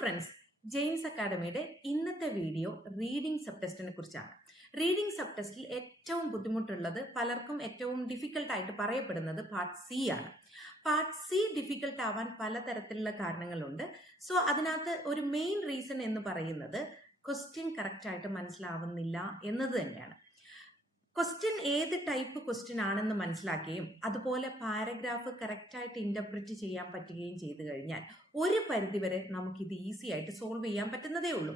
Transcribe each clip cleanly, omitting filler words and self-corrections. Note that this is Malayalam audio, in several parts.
ഫ്രണ്ട്സ്, ജെയിംസ് അക്കാഡമിയുടെ ഇന്നത്തെ വീഡിയോ റീഡിംഗ് സബ് ടെസ്റ്റിനെ കുറിച്ചാണ്. റീഡിംഗ് സബ് ടെസ്റ്റിൽ ഏറ്റവും ബുദ്ധിമുട്ടുള്ളത്, പലർക്കും ഏറ്റവും ഡിഫിക്കൽട്ട് ആയിട്ട് പറയപ്പെടുന്നത് പാർട്ട് സി ആണ്. പാർട്ട് സി ഡിഫിക്കൽട്ട് ആവാൻ പലതരത്തിലുള്ള കാരണങ്ങളുണ്ട്. സോ അതിനകത്ത് ഒരു മെയിൻ റീസൺ എന്ന് പറയുന്നത് ക്വസ്റ്റ്യൻ കറക്റ്റ് ആയിട്ട് മനസ്സിലാവുന്നില്ല എന്നത് തന്നെയാണ്. ക്വസ്റ്റ്യൻ ഏത് ടൈപ്പ് ക്വസ്റ്റ്യൻ ആണെന്ന് മനസ്സിലാക്കുകയും അതുപോലെ പാരഗ്രാഫ് കറക്റ്റായിട്ട് ഇന്റർപ്രറ്റ് ചെയ്യാൻ പറ്റുകയും ചെയ്തു കഴിഞ്ഞാൽ ഒരു പരിധിവരെ നമുക്കിത് ഈസി ആയിട്ട് സോൾവ് ചെയ്യാൻ പറ്റുന്നതേ ഉള്ളൂ.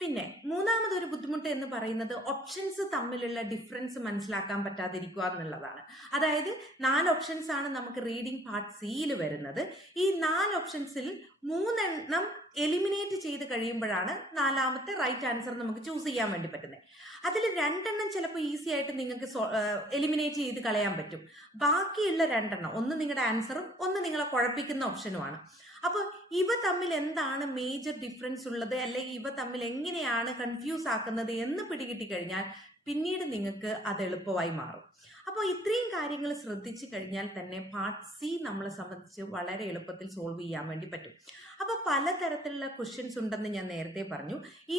പിന്നെ മൂന്നാമതൊരു ബുദ്ധിമുട്ട് എന്ന് പറയുന്നത് ഓപ്ഷൻസ് തമ്മിലുള്ള ഡിഫറൻസ് മനസ്സിലാക്കാൻ പറ്റാതിരിക്കുക എന്നുള്ളതാണ്. അതായത് 4 ഓപ്ഷൻസ് ആണ് നമുക്ക് റീഡിംഗ് പാർട്ട് സിയിൽ വരുന്നത്. ഈ 4 ഓപ്ഷൻസിൽ 3 എണ്ണം എലിമിനേറ്റ് ചെയ്ത് കഴിയുമ്പോഴാണ് 4ാമത്തെ റൈറ്റ് ആൻസർ നമുക്ക് ചൂസ് ചെയ്യാൻ വേണ്ടി പറ്റുന്നത്. അതിൽ 2 എണ്ണം ചിലപ്പോൾ ഈസി ആയിട്ട് നിങ്ങൾക്ക് എലിമിനേറ്റ് ചെയ്ത് കളയാൻ പറ്റും. ബാക്കിയുള്ള 2 എണ്ണം, ഒന്ന് നിങ്ങളുടെ ആൻസറും ഒന്ന് നിങ്ങളെ കുഴപ്പിക്കുന്ന ഓപ്ഷനുമാണ്. അപ്പോൾ ഇവ തമ്മിൽ എന്താണ് മേജർ ഡിഫറൻസ് ഉള്ളത്, അല്ലെങ്കിൽ ഇവ തമ്മിൽ എങ്ങനെയാണ് കൺഫ്യൂസ് ആക്കുന്നത് എന്ന് പിടികിട്ടി കഴിഞ്ഞാൽ പിന്നീട് നിങ്ങൾക്ക് അത് എളുപ്പമായി മാറും. അപ്പോൾ ഇത്രയും കാര്യങ്ങൾ ശ്രദ്ധിച്ചു കഴിഞ്ഞാൽ തന്നെ പാർട്ട് സി നമ്മളെ സംബന്ധിച്ച് വളരെ എളുപ്പത്തിൽ സോൾവ് ചെയ്യാൻ വേണ്ടി പറ്റും. അപ്പോൾ പലതരത്തിലുള്ള ക്വസ്റ്റ്യൻസ് ഉണ്ടെന്ന് ഞാൻ നേരത്തെ പറഞ്ഞു. ഈ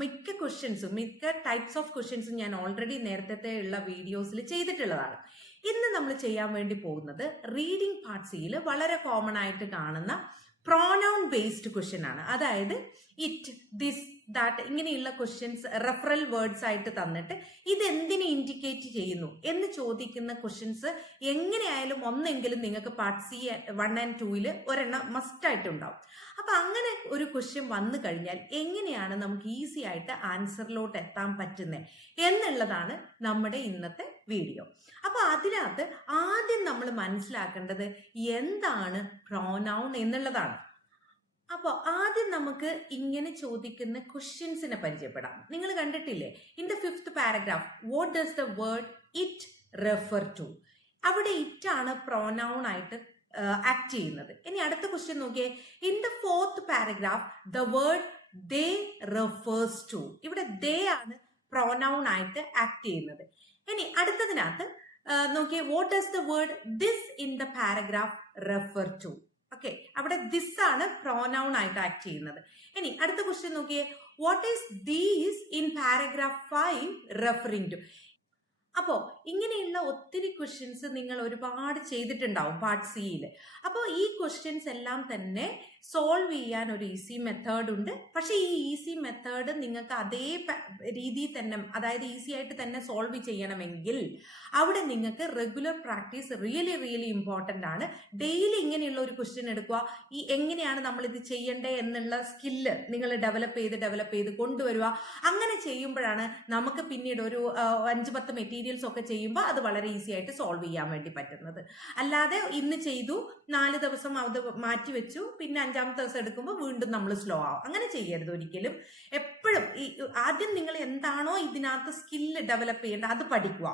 മിക്ക ടൈപ്സ് ഓഫ് ക്വസ്റ്റ്യൻസും ഞാൻ ഓൾറെഡി നേരത്തെ ഉള്ള വീഡിയോസിൽ ചെയ്തിട്ടുള്ളതാണ്. ഇന്ന് നമ്മൾ ചെയ്യാൻ വേണ്ടി പോകുന്നത് റീഡിംഗ് പാർട്ട് സിയിൽ വളരെ കോമൺ ആയിട്ട് കാണുന്ന പ്രോനൗൺ ബേസ്ഡ് ക്വസ്റ്റ്യൻ ആണ്. അതായത് ഇറ്റ്, ദിസ്, ദാറ്റ് ഇങ്ങനെയുള്ള ക്വസ്റ്റ്യൻസ് റെഫറൽ വേർഡ്സ് ആയിട്ട് തന്നിട്ട് ഇതെന്തിനെ ഇൻഡിക്കേറ്റ് ചെയ്യുന്നു എന്ന് ചോദിക്കുന്ന ക്വസ്റ്റ്യൻസ് എങ്ങനെയായാലും ഒന്നെങ്കിലും നിങ്ങൾക്ക് പാർട്ട് സി 1 and 2 ഒരെണ്ണം മസ്റ്റ് ആയിട്ടുണ്ടാവും. അപ്പൊ അങ്ങനെ ഒരു ക്വസ്റ്റ്യൻ വന്നു കഴിഞ്ഞാൽ എങ്ങനെയാണ് നമുക്ക് ഈസി ആയിട്ട് ആൻസറിലോട്ട് എത്താൻ പറ്റുന്നത് എന്നുള്ളതാണ് നമ്മുടെ ഇന്നത്തെ വീഡിയോ. അപ്പൊ അതിനകത്ത് ആദ്യം നമ്മൾ മനസ്സിലാക്കേണ്ടത് എന്താണ് പ്രോനൗൺ എന്നുള്ളതാണ്. അപ്പോൾ ആദ്യം നമുക്ക് ഇങ്ങനെ ചോദിക്കുന്ന ക്വസ്റ്റ്യൻസിനെ പരിചയപ്പെടാം. നിങ്ങൾ കണ്ടിട്ടില്ലേ, in the 5th paragraph, what does the word it refer to? അവിടെ ഇറ്റ് ആണ് പ്രോനൗൺ ആയിട്ട് ആക്ട് ചെയ്യുന്നത്. ഇനി അടുത്ത ക്വസ്റ്റ്യൻ നോക്കിയേ, in the 4th paragraph, the word they refers to. ഇവിടെ ദേ ആണ് പ്രോനൗൺ ആയിട്ട് ആക്ട് ചെയ്യുന്നത്. ഇനി അടുത്തതിനകത്ത് നോക്കിയേ, what does the word this in the paragraph refer to? Okay, അവിടെ ദിസ് ആണ് പ്രോനൗൺ ആയിട്ട് ആക്ട് ചെയ്യുന്നത്. ഇനി അടുത്ത ക്വസ്റ്റ്യൻ നോക്കിയേ, what is these in paragraph 5 referring to? അപ്പോൾ ഇങ്ങനെയുള്ള ഒത്തിരി ക്വസ്റ്റ്യൻസ് നിങ്ങൾ ഒരുപാട് ചെയ്തിട്ടുണ്ടാവും പാർട്ട് സിയിൽ. അപ്പോൾ ഈ ക്വസ്റ്റ്യൻസ് എല്ലാം തന്നെ സോൾവ് ചെയ്യാൻ ഒരു ഈസി മെത്തേഡ് ഉണ്ട്. പക്ഷെ ഈ ഈസി മെത്തേഡ് നിങ്ങൾക്ക് അതേ രീതിയിൽ തന്നെ, അതായത് ഈസി ആയിട്ട് തന്നെ സോൾവ് ചെയ്യണമെങ്കിൽ അവിടെ നിങ്ങൾക്ക് റെഗുലർ പ്രാക്ടീസ് റിയലി ഇമ്പോർട്ടൻ്റ് ആണ്. ഡെയിലി ഇങ്ങനെയുള്ള ഒരു ക്വസ്റ്റ്യൻ എടുക്കുക, ഈ എങ്ങനെയാണ് നമ്മൾ ഇത് ചെയ്യേണ്ടത് എന്നുള്ള സ്കില്ല് നിങ്ങൾ ഡെവലപ്പ് ചെയ്ത് കൊണ്ടുവരിക. അങ്ങനെ ചെയ്യുമ്പോഴാണ് നമുക്ക് പിന്നീട് ഒരു 5-10 മെറ്റീരിയൽസ് ഒക്കെ ചെയ്യുമ്പോൾ അത് വളരെ ഈസി ആയിട്ട് സോൾവ് ചെയ്യാൻ വേണ്ടി പറ്റുന്നത്. അല്ലാതെ ഇന്ന് ചെയ്തു 4 ദിവസം അത് മാറ്റി വെച്ചു, പിന്നെ 5ാമത്തെ ദിവസം എടുക്കുമ്പോൾ വീണ്ടും നമ്മൾ സ്ലോ ആവും. അങ്ങനെ ചെയ്യരുത് ഒരിക്കലും. എപ്പോഴും ആദ്യം നിങ്ങൾ എന്താണോ ഇതിനകത്ത് സ്കില്ല് ഡെവലപ്പ് ചെയ്യേണ്ടത് അത് പഠിക്കുക.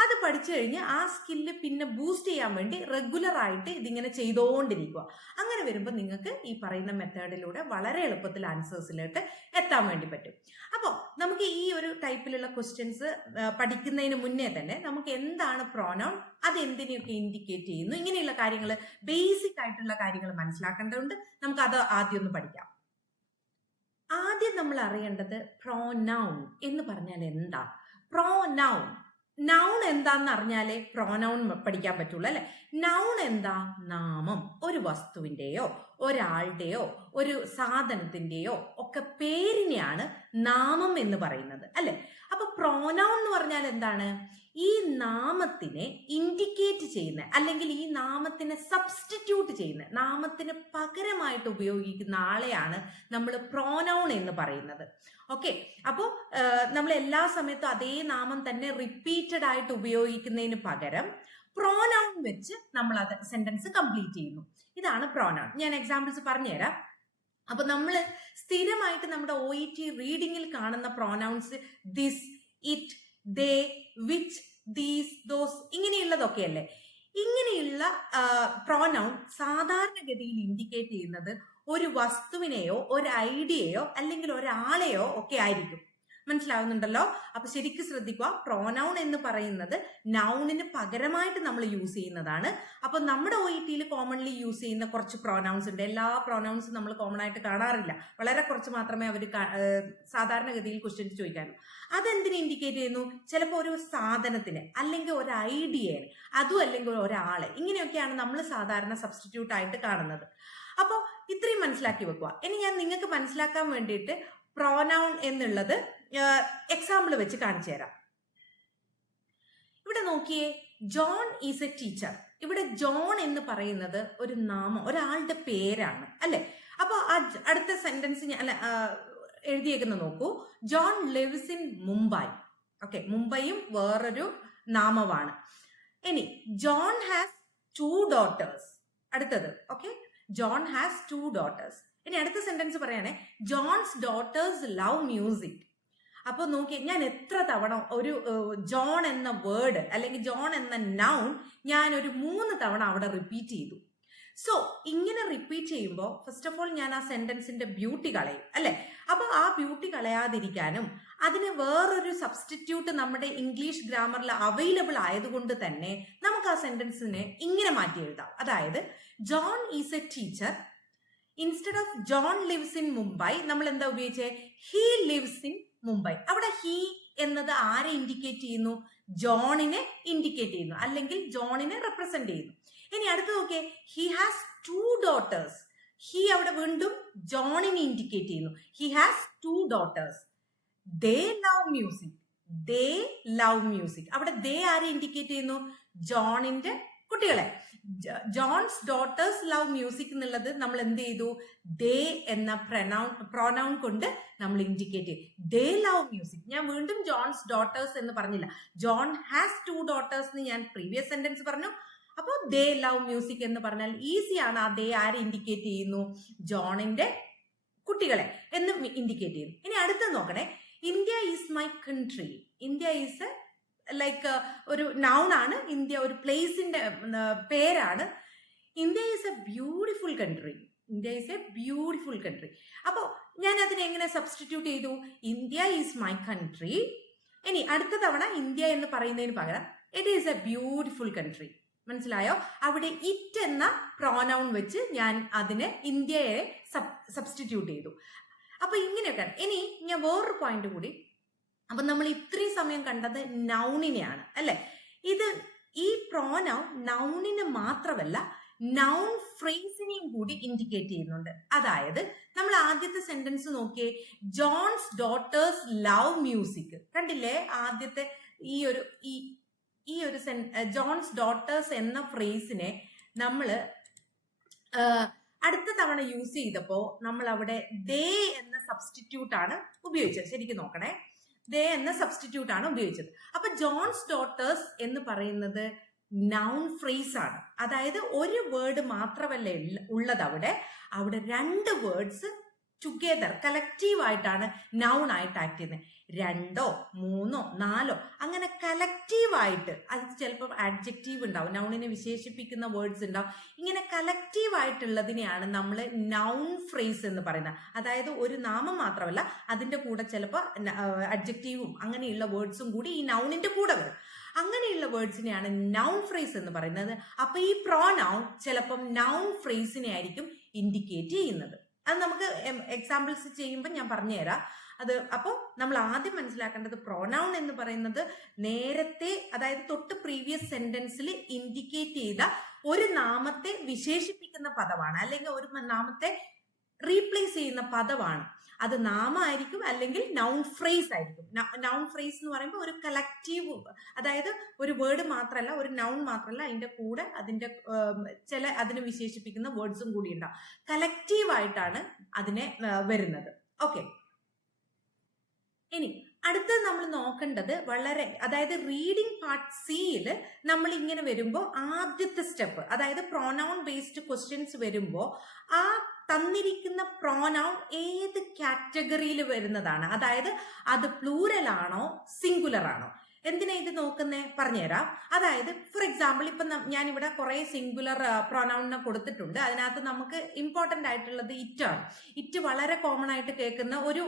അത് പഠിച്ചു കഴിഞ്ഞ് ആ സ്കില്ല് പിന്നെ ബൂസ്റ്റ് ചെയ്യാൻ വേണ്ടി റെഗുലർ ആയിട്ട് ഇതിങ്ങനെ ചെയ്തുകൊണ്ടിരിക്കുക. അങ്ങനെ വരുമ്പോൾ നിങ്ങൾക്ക് ഈ പറയുന്ന മെത്തേഡിലൂടെ വളരെ എളുപ്പത്തിൽ ആൻസേഴ്സിലോട്ട് എത്താൻ വേണ്ടി പറ്റും. അപ്പോൾ നമുക്ക് ഈ ഒരു ടൈപ്പിലുള്ള ക്വസ്റ്റ്യൻസ് പഠിക്കുന്നതിന് മുന്നേ തന്നെ നമുക്ക് എന്താണ് പ്രോനൗൺ, അത് എന്തിനെയൊക്കെ ഇൻഡിക്കേറ്റ് ചെയ്യുന്നു, ഇങ്ങനെയുള്ള കാര്യങ്ങൾ, ബേസിക് ആയിട്ടുള്ള കാര്യങ്ങൾ മനസ്സിലാക്കേണ്ടതുണ്ട്. നമുക്ക് അത് ആദ്യം ഒന്ന് പഠിക്കാം. ആദ്യം നമ്മൾ അറിയേണ്ടത് പ്രോനൗൺ എന്ന് പറഞ്ഞാൽ എന്താ. പ്രോനൗൺ, നൗൺ എന്താന്ന് അറിഞ്ഞാലേ പ്രോനൗൺ പഠിക്കാൻ പറ്റുള്ളൂ, അല്ലെ? നൗൺ എന്താ? നാമം. ഒരു വസ്തുവിന്റെയോ ഒരാളുടെയോ ഒരു സാധനത്തിന്റെയോ ഒക്കെ പേരിനെയാണ് നാമം എന്ന് പറയുന്നത്, അല്ലെ? അപ്പൊ പ്രോനൗൺ എന്ന് പറഞ്ഞാൽ എന്താണ്? ഈ നാമത്തിനെ ഇൻഡിക്കേറ്റ് ചെയ്യുന്ന, അല്ലെങ്കിൽ ഈ നാമത്തിനെ സബ്സ്റ്റിറ്റ്യൂട്ട് ചെയ്യുന്ന, നാമത്തിന് പകരമായിട്ട് ഉപയോഗിക്കുന്ന ആളെയാണ് നമ്മൾ പ്രോനൗൺ എന്ന് പറയുന്നത്. ഓക്കെ, അപ്പോൾ നമ്മൾ എല്ലാ സമയത്തും അതേ നാമം തന്നെ റിപ്പീറ്റഡ് ആയിട്ട് ഉപയോഗിക്കുന്നതിന് പകരം പ്രോനൗൺ വെച്ച് നമ്മൾ അത് സെന്റൻസ് കംപ്ലീറ്റ് ചെയ്യുന്നു. ഇതാണ് പ്രോനൗൺ. ഞാൻ എക്സാമ്പിൾസ് പറഞ്ഞുതരാം. അപ്പൊ നമ്മൾ സ്ഥിരമായിട്ട് നമ്മുടെ OET റീഡിങ്ങിൽ കാണുന്ന pronouns this, it, they, which, these, those ഇങ്ങനെയുള്ളതൊക്കെ അല്ലേ? ഇങ്ങനെയുള്ള പ്രോനൗൺ സാധാരണഗതിയിൽ ഇൻഡിക്കേറ്റ് ചെയ്യുന്നത് ഒരു വസ്തുവിനെയോ ഒരു ഐഡിയയോ അല്ലെങ്കിൽ ഒരാളെയോ ഒക്കെ ആയിരിക്കും. മനസ്സിലാവുന്നുണ്ടല്ലോ? അപ്പൊ ശരിക്കും ശ്രദ്ധിക്കുക, പ്രോനൗൺ എന്ന് പറയുന്നത് നൗണിന് പകരമായിട്ട് നമ്മൾ യൂസ് ചെയ്യുന്നതാണ്. അപ്പൊ നമ്മുടെ OET കോമൺലി യൂസ് ചെയ്യുന്ന കുറച്ച് പ്രോനൗൺസ് ഉണ്ട്. എല്ലാ പ്രോനൗൺസും നമ്മൾ കോമൺ ആയിട്ട് കാണാറില്ല, വളരെ കുറച്ച് മാത്രമേ അവർ സാധാരണഗതിയിൽ ക്വസ്റ്റ്യൻസ് ചോദിക്കാറുള്ളൂ. അതെന്തിനെ ഇൻഡിക്കേറ്റ് ചെയ്യുന്നു? ചിലപ്പോൾ ഒരു സാധനത്തിന്, അല്ലെങ്കിൽ ഒരു ഐഡിയന്, അതും അല്ലെങ്കിൽ ഒരാളെ, ഇങ്ങനെയൊക്കെയാണ് നമ്മൾ സാധാരണ സബ്സ്റ്റിറ്റ്യൂട്ട് ആയിട്ട് കാണുന്നത്. അപ്പോൾ ഇത്രയും മനസ്സിലാക്കി വെക്കുക. ഇനി ഞാൻ നിങ്ങൾക്ക് മനസ്സിലാക്കാൻ വേണ്ടിയിട്ട് പ്രോനൗൺ എന്നുള്ളത് എക്സാമ്പിൾ വെച്ച് കാണിച്ചു തരാം. ഇവിടെ നോക്കിയേ, ജോൺ ഈസ് എ ടീച്ചർ. ഇവിടെ ജോൺ എന്ന് പറയുന്നത് ഒരു നാമം, ഒരാളുടെ പേരാണ് അല്ലെ? അപ്പൊ അടുത്ത സെന്റൻസ് ഞാൻ എഴുതിയേക്കുന്ന നോക്കൂ, John lives in Mumbai. Okay, മുംബൈയും വേറൊരു നാമമാണ്. ഇനി ജോൺ ഹാസ് 2 daughters. അടുത്തത് ഓക്കെ, ജോൺ ഹാസ് 2 daughters. ഇനി അടുത്ത സെന്റൻസ് പറയണേ, ജോൺസ് ഡോട്ടേഴ്സ് ലവ് മ്യൂസിക്. അപ്പൊ നോക്കി, ഞാൻ എത്ര തവണ ഒരു ജോൺ എന്ന വേർഡ് അല്ലെങ്കിൽ ജോൺ എന്ന നൗൺ ഞാൻ ഒരു 3 തവണ അവിടെ റിപ്പീറ്റ് ചെയ്തു. സോ ഇങ്ങനെ റിപ്പീറ്റ് ചെയ്യുമ്പോൾ ഫസ്റ്റ് ഓഫ് ഓൾ ഞാൻ ആ സെന്റൻസിന്റെ ബ്യൂട്ടി കളയും അല്ലെ? അപ്പൊ ആ ബ്യൂട്ടി കളയാതിരിക്കാനും അതിന് വേറൊരു സബ്സ്റ്റിറ്റ്യൂട്ട് നമ്മുടെ ഇംഗ്ലീഷ് ഗ്രാമറിൽ അവൈലബിൾ ആയതുകൊണ്ട് തന്നെ നമുക്ക് ആ സെന്റൻസിനെ ഇങ്ങനെ മാറ്റി എഴുതാം. അതായത് John is a teacher, instead of John lives in Mumbai നമ്മൾ എന്താ ഉപയോഗിച്ചേ? He lives in Mumbai. അവിടെ ഹി എന്നത് ആരെ ഇൻഡിക്കേറ്റ് ചെയ്യുന്നു? ജോണിനെ ഇൻഡിക്കേറ്റ് ചെയ്യുന്നു, അല്ലെങ്കിൽ ജോണിനെ റെപ്രസെന്റ് ചെയ്യുന്നു. ഇനി അടുത്ത് നോക്കിയേ, ഹി ഹാസ് 2 daughters. ഹി അവിടെ വീണ്ടും ജോണിനെ ഇൻഡിക്കേറ്റ് ചെയ്യുന്നു. He has 2 daughters. They love music. They love music. അവിടെ ദേ ആരെ ഇൻഡിക്കേറ്റ് ചെയ്യുന്നു? ജോണിന്റെ കുട്ടികളെ. ജോൺസ് ഡോട്ടേഴ്സ് ലവ് മ്യൂസിക് എന്നുള്ളത് നമ്മൾ എന്ത് ചെയ്തു? ദേ എന്ന പ്രോനൗൺ കൊണ്ട് നമ്മൾ ഇൻഡിക്കേറ്റ് ചെയ്തു. ദേ ലവ് മ്യൂസിക്. ഞാൻ വീണ്ടും ജോൺസ് ഡോട്ടേഴ്സ് എന്ന് പറഞ്ഞില്ല, ജോൺ ഹാസ് 2 daughters എന്ന് ഞാൻ പ്രീവിയസ് സെന്റൻസ് പറഞ്ഞു. അപ്പോൾ ദേ ലവ് മ്യൂസിക് എന്ന് പറഞ്ഞാൽ ഈസിയാണ്. ആ ദേ ആരെ ഇൻഡിക്കേറ്റ് ചെയ്യുന്നു? ജോണിന്റെ കുട്ടികളെ എന്ന് ഇൻഡിക്കേറ്റ് ചെയ്യുന്നു. ഇനി അടുത്ത നോക്കണേ, India is my country. India is like ഒരു നൗൺ ആണ്. ഇന്ത്യ ഒരു പ്ലേസിന്റെ പേരാണ്. India is A beautiful country. India is A beautiful country. അപ്പോൾ ഞാൻ അതിനെ എങ്ങനെ സബ്സ്റ്റിറ്റ്യൂട്ട് ചെയ്തു? India is my country. ഇനി അടുത്ത തവണ ഇന്ത്യ എന്ന് പറയുന്നതിന് പകരം it is A beautiful country. മനസ്സിലായോ? അവിടെ ഇറ്റ് എന്ന പ്രോനൗൺ വെച്ച് ഞാൻ അതിനെ ഇന്ത്യയെ സബ്സ്റ്റിറ്റ്യൂട്ട് ചെയ്തു. അപ്പൊ ഇങ്ങനെയൊക്കെ. ഇനി ഞാൻ വേറൊരു പോയിന്റ് കൂടി, അപ്പൊ നമ്മൾ ഇത്രയും സമയം കണ്ടത് നൗണിനെയാണ് അല്ലെ? ഈ പ്രോനൗൺ നൗണിന് മാത്രമല്ല, നൗൺ ഫ്രേസിനെയും കൂടി ഇൻഡിക്കേറ്റ് ചെയ്യുന്നുണ്ട്. അതായത് നമ്മൾ ആദ്യത്തെ സെന്റൻസ് നോക്കിയേ, ജോൺസ് ഡോട്ടേഴ്സ് ലവ് മ്യൂസിക്. കണ്ടില്ലേ? ആദ്യത്തെ ഈ ഒരു ജോൺസ് ഡോട്ടേഴ്സ് എന്ന ഫ്രേസിനെ നമ്മൾ അടുത്ത തവണ യൂസ് ചെയ്തപ്പോ നമ്മൾ അവിടെ ദേ എന്ന സബ്സ്റ്റിറ്റ്യൂട്ട് ആണ് ഉപയോഗിച്ചത്. ശരിക്കും നോക്കണേ, ദേ എന്ന സബ്സ്റ്റിറ്റ്യൂട്ട് ആണ് ഉപയോഗിച്ചത്. അപ്പൊ ജോൺസ് ഡോട്ടേഴ്സ് എന്ന് പറയുന്നത് നൗൺ ഫ്രേസ് ആണ്. അതായത് ഒരു വേർഡ് മാത്രമല്ല ഉള്ളത് അവിടെ 2 വേർഡ്സ് ടുഗെദർ കളക്റ്റീവ് ആയിട്ടാണ് നൗൺ ആയിട്ട് ആക്ട് ചെയ്യുന്നത്. 2, 3, 4 അങ്ങനെ കളക്റ്റീവ് ആയിട്ട്, അത് ചിലപ്പോൾ ആഡ്ജക്റ്റീവ് ഉണ്ടാവും, നൗണിനെ വിശേഷിപ്പിക്കുന്ന വേർഡ്സ് ഉണ്ടാവും. ഇങ്ങനെ കളക്റ്റീവ് ആയിട്ടുള്ളതിനെയാണ് നമ്മൾ നൗൺ ഫ്രേസ് എന്ന് പറയുന്നത്. അതായത് ഒരു നാമം മാത്രമല്ല, അതിന്റെ കൂടെ ചിലപ്പോൾ അഡ്ജക്റ്റീവും അങ്ങനെയുള്ള വേർഡ്സും കൂടി ഈ നൗണിന്റെ കൂടെ വരും. അങ്ങനെയുള്ള വേർഡ്സിനെയാണ് നൗൺ ഫ്രേസ് എന്ന് പറയുന്നത്. അപ്പൊ ഈ പ്രോനൗൺ ചിലപ്പം നൗൺ ഫ്രേസിനെ ആയിരിക്കും ഇൻഡിക്കേറ്റ് ചെയ്യുന്നത്. അത് നമുക്ക് എക്സാമ്പിൾസ് ചെയ്യുമ്പോൾ ഞാൻ പറഞ്ഞുതരാം അത്. അപ്പോൾ നമ്മൾ ആദ്യം മനസ്സിലാക്കേണ്ടത്, പ്രോനൗൺ എന്ന് പറയുന്നത് നേരത്തെ, അതായത് തൊട്ട് പ്രീവിയസ് സെന്റൻസിൽ ഇൻഡിക്കേറ്റ് ചെയ്ത ഒരു നാമത്തെ വിശേഷിപ്പിക്കുന്ന പദമാണ്, അല്ലെങ്കിൽ ഒരു നാമത്തെ റീപ്ലേസ് ചെയ്യുന്ന പദമാണ്. അത് നാമമായിരിക്കും അല്ലെങ്കിൽ നൗൺ ഫ്രേസ് ആയിരിക്കും. നൗൺ ഫ്രേസ് എന്ന് പറയുമ്പോൾ ഒരു കളക്റ്റീവ്, അതായത് ഒരു വേർഡ് മാത്രമല്ല, ഒരു നൗൺ മാത്രമല്ല, അതിന്റെ കൂടെ അതിന്റെ അതിനെ വിശേഷിപ്പിക്കുന്ന വേർഡ്സും കൂടി ഉണ്ടാവും. കളക്റ്റീവ് ആയിട്ടാണ് അതിനെ വരുന്നത്. ഓക്കെ, ഇനി അടുത്തത് നമ്മൾ നോക്കേണ്ടത് വളരെ, അതായത് റീഡിംഗ് പാർട്ട് സിയിൽ നമ്മൾ ഇങ്ങനെ വരുമ്പോൾ ആദ്യത്തെ സ്റ്റെപ്പ്, അതായത് പ്രോനൗൺ ബേസ്ഡ് ക്വസ്റ്റ്യൻസ് വരുമ്പോൾ ആ തന്നിരിക്കുന്ന പ്രോനൗൺ ഏത് കാറ്റഗറിയിൽ വരുന്നതാണ്, അതായത് അത് പ്ലൂരൽ ആണോ സിംഗുലർ ആണോ. എന്തിനാ ഇത് നോക്കുന്നേ പറഞ്ഞുതരാം. അതായത് ഫോർ എക്സാമ്പിൾ ഇപ്പൊ ഞാനിവിടെ കുറെ സിംഗുലർ പ്രൊനൗണിനെ കൊടുത്തിട്ടുണ്ട്. അതിനകത്ത് നമുക്ക് ഇമ്പോർട്ടന്റ് ആയിട്ടുള്ളത് ഇറ്റ് ആണ്. ഇറ്റ് വളരെ കോമൺ ആയിട്ട് കേൾക്കുന്ന ഒരു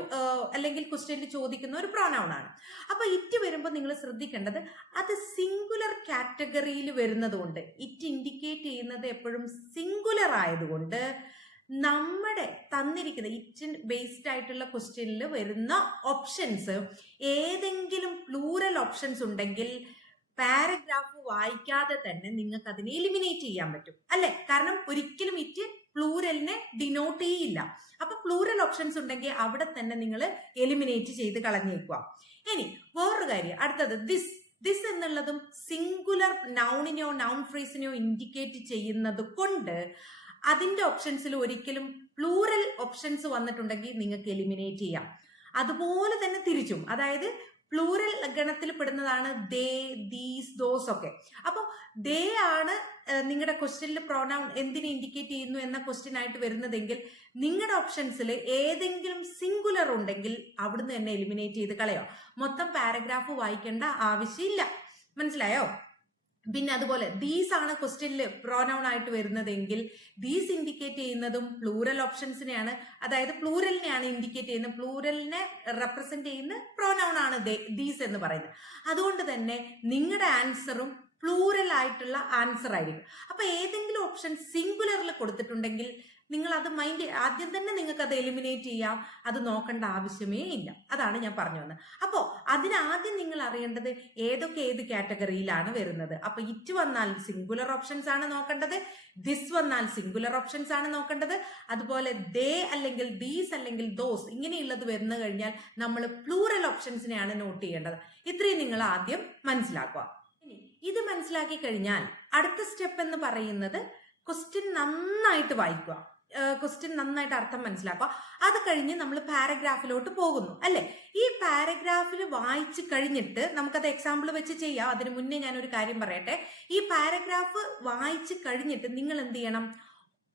അല്ലെങ്കിൽ ക്വസ്റ്റ്യനിൽ ചോദിക്കുന്ന ഒരു പ്രൊനൗൺ ആണ്. അപ്പൊ ഇറ്റ് വരുമ്പോൾ നിങ്ങൾ ശ്രദ്ധിക്കേണ്ടത് അത് സിംഗുലർ കാറ്റഗറിയിൽ വരുന്നത് കൊണ്ട്, ഇറ്റ് ഇൻഡിക്കേറ്റ് ചെയ്യുന്നത് എപ്പോഴും സിംഗുലർ ആയതുകൊണ്ട് നമ്മുടെ തന്നിരിക്കുന്ന ഇറ്റ് ബേസ്ഡ് ആയിട്ടുള്ള ക്വസ്റ്റ്യനിൽ വരുന്ന ഓപ്ഷൻസ് ഏതെങ്കിലും പ്ലൂറൽ ഓപ്ഷൻസ് ഉണ്ടെങ്കിൽ പാരഗ്രാഫ് വായിക്കാതെ തന്നെ നിങ്ങൾക്ക് അതിനെ എലിമിനേറ്റ് ചെയ്യാൻ പറ്റും അല്ലെ? കാരണം ഒരിക്കലും ഇറ്റ് പ്ലൂറലിനെ ഡിനോട്ട് ചെയ്യില്ല. അപ്പൊ പ്ലൂറൽ ഓപ്ഷൻസ് ഉണ്ടെങ്കിൽ അവിടെ തന്നെ നിങ്ങൾ എലിമിനേറ്റ് ചെയ്ത് കളഞ്ഞേക്കുക. ഇനി വേറൊരു കാര്യം, അടുത്തത് ദിസ് എന്നുള്ളതും സിംഗുലർ നൗണിനെയോ നൗൺ ഫ്രേസിനെയോ ഇൻഡിക്കേറ്റ് ചെയ്യുന്നത് കൊണ്ട് അതിന്റെ ഓപ്ഷൻസിൽ ഒരിക്കലും പ്ലൂറൽ ഓപ്ഷൻസ് വന്നിട്ടുണ്ടെങ്കിൽ നിങ്ങൾക്ക് എലിമിനേറ്റ് ചെയ്യാം. അതുപോലെ തന്നെ തിരിച്ചും, അതായത് പ്ലൂറൽ ഗണത്തിൽ പെടുന്നതാണ് ദേ, ദീസ്, ദോസ് ഒക്കെ. അപ്പോൾ ദേ ആണ് നിങ്ങളുടെ ക്വസ്റ്റ്യനിൽ പ്രൊനൗൺ എന്തിനെ ഇൻഡിക്കേറ്റ് ചെയ്യുന്നു എന്ന ക്വസ്റ്റ്യൻ ആയിട്ട് വരുന്നതെങ്കിൽ നിങ്ങളുടെ ഓപ്ഷൻസിൽ ഏതെങ്കിലും സിംഗുലർ ഉണ്ടെങ്കിൽ അവിടുന്ന് തന്നെ എലിമിനേറ്റ് ചെയ്ത് കളയോ. മൊത്തം പാരഗ്രാഫ് വായിക്കേണ്ട ആവശ്യമില്ല. മനസ്സിലായോ? പിന്നെ അതുപോലെ ദീസ് ആണ് ക്വസ്റ്റ്യനിൽ പ്രോനൗൺ ആയിട്ട് വരുന്നതെങ്കിൽ ദീസ് ഇൻഡിക്കേറ്റ് ചെയ്യുന്നതും പ്ലൂറൽ ഓപ്ഷൻസിനെയാണ്, അതായത് പ്ലൂറലിനെയാണ് ഇൻഡിക്കേറ്റ് ചെയ്യുന്നത്. പ്ലൂറലിനെ റെപ്രസെന്റ് ചെയ്യുന്ന പ്രോനൗൺ ആണ് ദീസ് എന്ന് പറയുന്നത്. അതുകൊണ്ട് തന്നെ നിങ്ങളുടെ ആൻസറും പ്ലൂറൽ ആയിട്ടുള്ള ആൻസർ ആയിരിക്കും. അപ്പൊ ഏതെങ്കിലും ഓപ്ഷൻ സിംഗുലറിൽ കൊടുത്തിട്ടുണ്ടെങ്കിൽ നിങ്ങൾ അത് മൈൻഡ് ആദ്യം തന്നെ നിങ്ങൾക്ക് അത് എലിമിനേറ്റ് ചെയ്യാം. അത് നോക്കേണ്ട ആവശ്യമേ ഇല്ല. അതാണ് ഞാൻ പറഞ്ഞു വന്നത്. അപ്പോ അതിനാദ്യം നിങ്ങൾ അറിയേണ്ടത് ഏത് കാറ്റഗറിയിലാണ് വരുന്നത്. അപ്പൊ ഇറ്റ് വന്നാൽ സിംഗുലർ ഓപ്ഷൻസ് ആണ് നോക്കേണ്ടത്, ദിസ് വന്നാൽ സിംഗുലർ ഓപ്ഷൻസ് ആണ് നോക്കേണ്ടത്. അതുപോലെ ദേ അല്ലെങ്കിൽ ദീസ് അല്ലെങ്കിൽ ദോസ് ഇങ്ങനെയുള്ളത് വന്നു കഴിഞ്ഞാൽ നമ്മൾ പ്ലൂറൽ ഓപ്ഷൻസിനെയാണ് നോട്ട് ചെയ്യേണ്ടത്. ഇത്രയും നിങ്ങൾ ആദ്യം മനസ്സിലാക്കുക. ഇനി ഇത് മനസ്സിലാക്കി കഴിഞ്ഞാൽ അടുത്ത സ്റ്റെപ്പ് എന്ന് പറയുന്നത് ക്വസ്റ്റ്യൻ നന്നായിട്ട് വായിക്കുക, ക്വസ്റ്റ്യൻ നന്നായിട്ട് അർത്ഥം മനസ്സിലാക്കുക. അത് കഴിഞ്ഞ് നമ്മൾ പാരഗ്രാഫിലോട്ട് പോകുന്നു അല്ലെ? ഈ പാരഗ്രാഫിൽ വായിച്ചു കഴിഞ്ഞിട്ട് നമുക്കത് എക്സാമ്പിൾ വെച്ച് ചെയ്യാം. അതിനു മുന്നേ ഞാനൊരു കാര്യം പറയട്ടെ. ഈ പാരഗ്രാഫ് വായിച്ചു കഴിഞ്ഞിട്ട് നിങ്ങൾ എന്ത് ചെയ്യണം?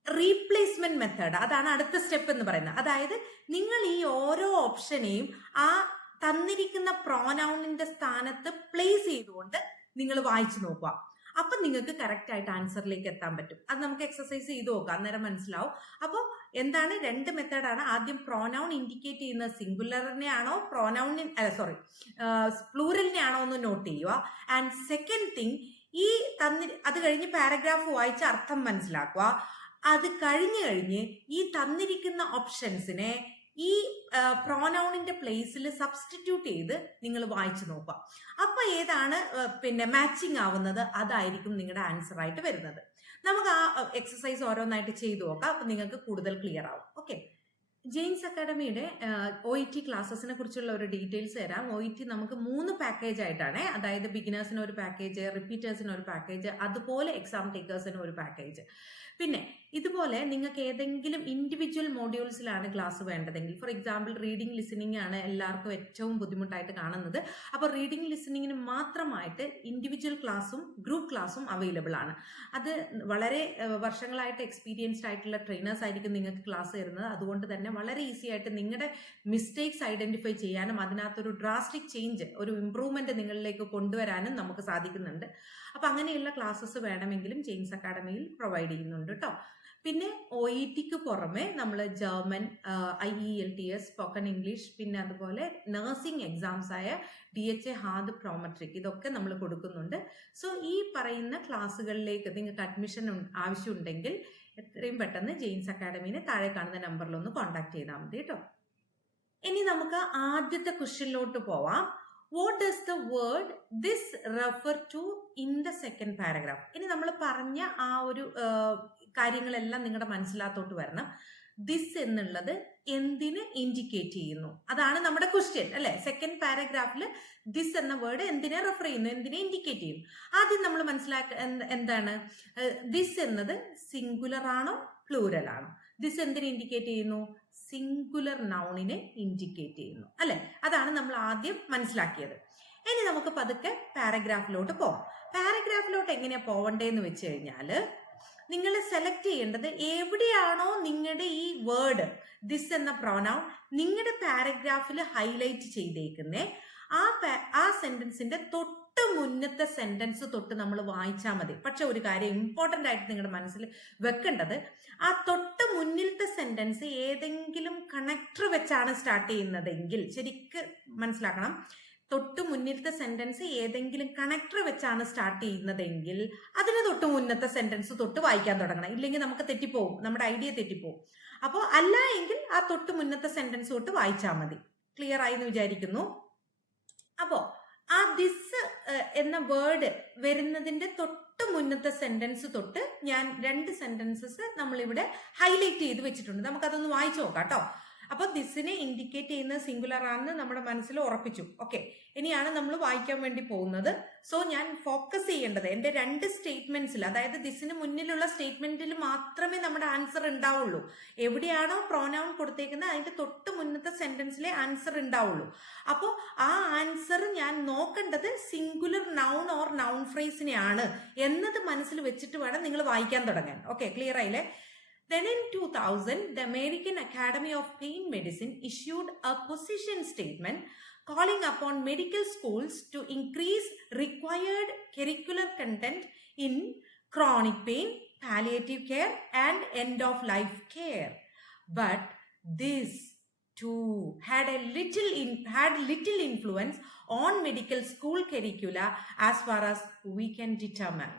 റീപ്ലേസ്മെന്റ് മെത്തേഡ്, അതാണ് അടുത്ത സ്റ്റെപ്പ് എന്ന് പറയുന്നത്. അതായത് നിങ്ങൾ ഈ ഓരോ ഓപ്ഷനെയും ആ തന്നിരിക്കുന്ന പ്രോനൗണിന്റെ സ്ഥാനത്ത് പ്ലേസ് ചെയ്തുകൊണ്ട് നിങ്ങൾ വായിച്ചു നോക്കുക. അപ്പൊ നിങ്ങൾക്ക് കറക്റ്റ് ആയിട്ട് ആൻസറിലേക്ക് എത്താൻ പറ്റും. അത് നമുക്ക് എക്സസൈസ് ചെയ്ത് നോക്കാം, അന്നേരം മനസ്സിലാവും. അപ്പോൾ എന്താണ്? രണ്ട് മെത്തേഡാണ്. ആദ്യം പ്രോനൗൺ ഇൻഡിക്കേറ്റ് ചെയ്യുന്ന സിംഗുലറിനെ ആണോ പ്ലൂറലിനെ ആണോ എന്ന് നോട്ട് ചെയ്യുക. ആൻഡ് സെക്കൻഡ് തിങ്, അത് കഴിഞ്ഞ് പാരഗ്രാഫ് വായിച്ച് അർത്ഥം മനസ്സിലാക്കുക. അത് കഴിഞ്ഞ് ഈ തന്നിരിക്കുന്ന ഓപ്ഷൻസിനെ ഈ പ്രോനൗണിന്റെ പ്ലേസിൽ സബ്സ്റ്റിറ്റ്യൂട്ട് ചെയ്ത് നിങ്ങൾ വായിച്ചു നോക്കുക. അപ്പൊ ഏതാണ് പിന്നെ മാച്ചിങ് ആവുന്നത് അതായിരിക്കും നിങ്ങളുടെ ആൻസർ ആയിട്ട് വരുന്നത്. നമുക്ക് ആ എക്സസൈസ് ഓരോന്നായിട്ട് ചെയ്തു നോക്കാം. അപ്പൊ നിങ്ങൾക്ക് കൂടുതൽ ക്ലിയർ ആവും. ഓക്കെ, ജെയിൻസ് അക്കാഡമിയുടെ OET ക്ലാസ്സസിനെ കുറിച്ചുള്ള ഒരു ഡീറ്റെയിൽസ് തരാം. OET നമുക്ക് 3 പാക്കേജ് ആയിട്ടാണ്, അതായത് ബിഗിനേഴ്സിന് ഒരു പാക്കേജ്, റിപ്പീറ്റേഴ്സിന് ഒരു പാക്കേജ്, അതുപോലെ എക്സാം ടേക്കേഴ്സിന് ഒരു പാക്കേജ്. പിന്നെ ഇതുപോലെ നിങ്ങൾക്ക് ഏതെങ്കിലും ഇൻഡിവിജ്വൽ മോഡ്യൂൾസിലാണ് ക്ലാസ് വേണ്ടതെങ്കിൽ, ഫോർ എക്സാമ്പിൾ റീഡിംഗ് ലിസണിങ് ആണ് എല്ലാവർക്കും ഏറ്റവും ബുദ്ധിമുട്ടായിട്ട് കാണുന്നത്. അപ്പോൾ റീഡിംഗ് ലിസണിങ്ങിന് മാത്രമായിട്ട് ഇൻഡിവിജ്വൽ ക്ലാസ്സും ഗ്രൂപ്പ് ക്ലാസ്സും അവൈലബിൾ ആണ്. അത് വളരെ വർഷങ്ങളായിട്ട് എക്സ്പീരിയൻസ്ഡ് ആയിട്ടുള്ള ട്രെയിനേഴ്സ് ആയിരിക്കും നിങ്ങൾക്ക് ക്ലാസ് തരുന്നത്. അതുകൊണ്ട് തന്നെ വളരെ ഈസി ആയിട്ട് നിങ്ങളുടെ മിസ്റ്റേക്സ് ഐഡന്റിഫൈ ചെയ്യാനും അതിനകത്തൊരു ഡ്രാസ്റ്റിക് ചേഞ്ച്, ഒരു ഇംപ്രൂവ്മെന്റ് നിങ്ങളിലേക്ക് കൊണ്ടുവരാനും നമുക്ക് സാധിക്കുന്നുണ്ട്. അപ്പൊ അങ്ങനെയുള്ള ക്ലാസ്സസ് വേണമെങ്കിലും ജെയിൻസ് അക്കാഡമിയിൽ പ്രൊവൈഡ് ചെയ്യുന്നുണ്ട് കേട്ടോ. പിന്നെ OETക്ക് പുറമെ നമ്മൾ ജർമ്മൻ, IELTS, സ്പോക്കൺ ഇംഗ്ലീഷ്, പിന്നെ അതുപോലെ നഴ്സിംഗ് എക്സാംസ് ആയ DHA, ഹാർഡ്, പ്രോമെട്രിക് ഇതൊക്കെ നമ്മൾ കൊടുക്കുന്നുണ്ട്. സോ ഈ പറയുന്ന ക്ലാസ്സുകളിലേക്ക് നിങ്ങൾക്ക് അഡ്മിഷൻ ആവശ്യമുണ്ടെങ്കിൽ എത്രയും പെട്ടെന്ന് ജെയിൻസ് അക്കാഡമിനെ താഴെ കാണുന്ന നമ്പറിലൊന്ന് കോൺടാക്ട് ചെയ്താൽ മതി കേട്ടോ. ഇനി നമുക്ക് ആദ്യത്തെ ക്വസ്റ്റ്യനിലോട്ട് പോവാം. What does the word this refer to in the second paragraph? ഇനി നമ്മൾ പറഞ്ഞ ആ ഒരു കാര്യങ്ങളെല്ലാം നിങ്ങളുടെ മനസ്സിലാത്തോട്ട് വരണം. ദിസ് എന്നുള്ളത് എന്തിന് ഇൻഡിക്കേറ്റ് ചെയ്യുന്നു? അതാണ് നമ്മുടെ ക്വസ്റ്റ്യൻ അല്ലെ? സെക്കൻഡ് പാരഗ്രാഫിൽ ദിസ് എന്ന വേർഡ് എന്തിനെ റെഫർ ചെയ്യുന്നു, എന്തിനെ ഇൻഡിക്കേറ്റ് ചെയ്യുന്നു? ആദ്യം നമ്മൾ എന്താണ് ദിസ് എന്നത്? സിംഗുലർ ആണോ പ്ലൂറൽ ആണോ? ദിസ് എന്തിനെ ഇൻഡിക്കേറ്റ് ചെയ്യുന്നു? സിംഗുലർ നൗണിനെ ഇൻഡിക്കേറ്റ് ചെയ്യുന്നു അല്ലെ? അതാണ് നമ്മൾ ആദ്യം മനസ്സിലാക്കിയത്. ഇനി നമുക്ക് പതുക്കെ പാരഗ്രാഫിലോട്ട് പോവാം. പാരഗ്രാഫിലോട്ട് എങ്ങനെയാ പോവണ്ടേന്ന് വെച്ച് കഴിഞ്ഞാൽ നിങ്ങൾ സെലക്ട് ചെയ്യേണ്ടത് എവിടെയാണോ നിങ്ങളുടെ ഈ വേർഡ് ദിസ് എന്ന പ്രോനൗൺ നിങ്ങളുടെ പാരഗ്രാഫിൽ ഹൈലൈറ്റ് ചെയ്തേക്കുന്നേ ആ സെന്റൻസിന്റെ തൊട്ട് മുന്നത്തെ സെന്റൻസ് തൊട്ട് നമ്മൾ വായിച്ചാൽ മതി. പക്ഷെ ഒരു കാര്യം ഇമ്പോർട്ടന്റ് ആയിട്ട് നിങ്ങളുടെ മനസ്സിൽ വെക്കേണ്ടത്, ആ തൊട്ട് മുന്നിലത്തെ സെന്റൻസ് ഏതെങ്കിലും കണക്ടർ വെച്ചാണ് സ്റ്റാർട്ട് ചെയ്യുന്നതെങ്കിൽ, ശരിക്ക് മനസ്സിലാക്കണം, തൊട്ട് മുന്നിലത്തെ സെന്റൻസ് ഏതെങ്കിലും കണക്ടർ വെച്ചാണ് സ്റ്റാർട്ട് ചെയ്യുന്നതെങ്കിൽ അതിന് തൊട്ട് മുന്നത്തെ സെന്റൻസ് തൊട്ട് വായിക്കാൻ തുടങ്ങണം. ഇല്ലെങ്കിൽ നമുക്ക് തെറ്റിപ്പോവും, നമ്മുടെ ഐഡിയ തെറ്റിപ്പോവും. അപ്പോൾ അല്ല എങ്കിൽ ആ തൊട്ട് മുന്നത്തെ സെന്റൻസ് തൊട്ട് വായിച്ചാൽ മതി. ക്ലിയർ ആയി എന്ന് വിചാരിക്കുന്നു. അപ്പോ ആ ദിസ് എന്ന വേർഡ് വരുന്നതിന്റെ തൊട്ട് മുന്നത്തെ സെന്റൻസ് തൊട്ട് ഞാൻ 2 സെന്റൻസസ് നമ്മളിവിടെ ഹൈലൈറ്റ് ചെയ്ത് വെച്ചിട്ടുണ്ട്. നമുക്കതൊന്ന് വായിച്ചു നോക്കാം കേട്ടോ. അപ്പൊ ദിസിനെ ഇൻഡിക്കേറ്റ് ചെയ്യുന്നത് സിംഗുലർ ആണെന്ന് നമ്മുടെ മനസ്സിൽ ഉറപ്പിച്ചു. ഓക്കെ, ഇനിയാണ് നമ്മൾ വായിക്കാൻ വേണ്ടി പോകുന്നത്. സോ ഞാൻ ഫോക്കസ് ചെയ്യേണ്ടത് എന്റെ 2 സ്റ്റേറ്റ്മെന്റ്സിൽ, അതായത് ദിസിന് മുന്നിലുള്ള സ്റ്റേറ്റ്മെന്റിൽ മാത്രമേ നമ്മുടെ ആൻസർ ഉണ്ടാവുള്ളൂ. എവിടെയാണോ പ്രോനൗൺ കൊടുത്തേക്കുന്നത് അതിന്റെ തൊട്ട് മുന്നത്തെ സെന്റൻസിലെ ആൻസർ ഉണ്ടാവുള്ളൂ. അപ്പോൾ ആ ആൻസർ ഞാൻ നോക്കേണ്ടത് സിംഗുലർ നൗൺ ഓർ നൗൺ ഫ്രേസിനെയാണ് എന്നത് മനസ്സിൽ വെച്ചിട്ട് വേണം നിങ്ങൾ വായിക്കാൻ തുടങ്ങാൻ. ഓക്കെ, ക്ലിയർ ആയില്ലേ? Then in 2000, the American Academy of Pain Medicine issued a position statement calling upon medical schools to increase required curricular content in chronic pain, palliative care, and end-of-life care. But this too had little influence on medical school curricula as far as we can determine.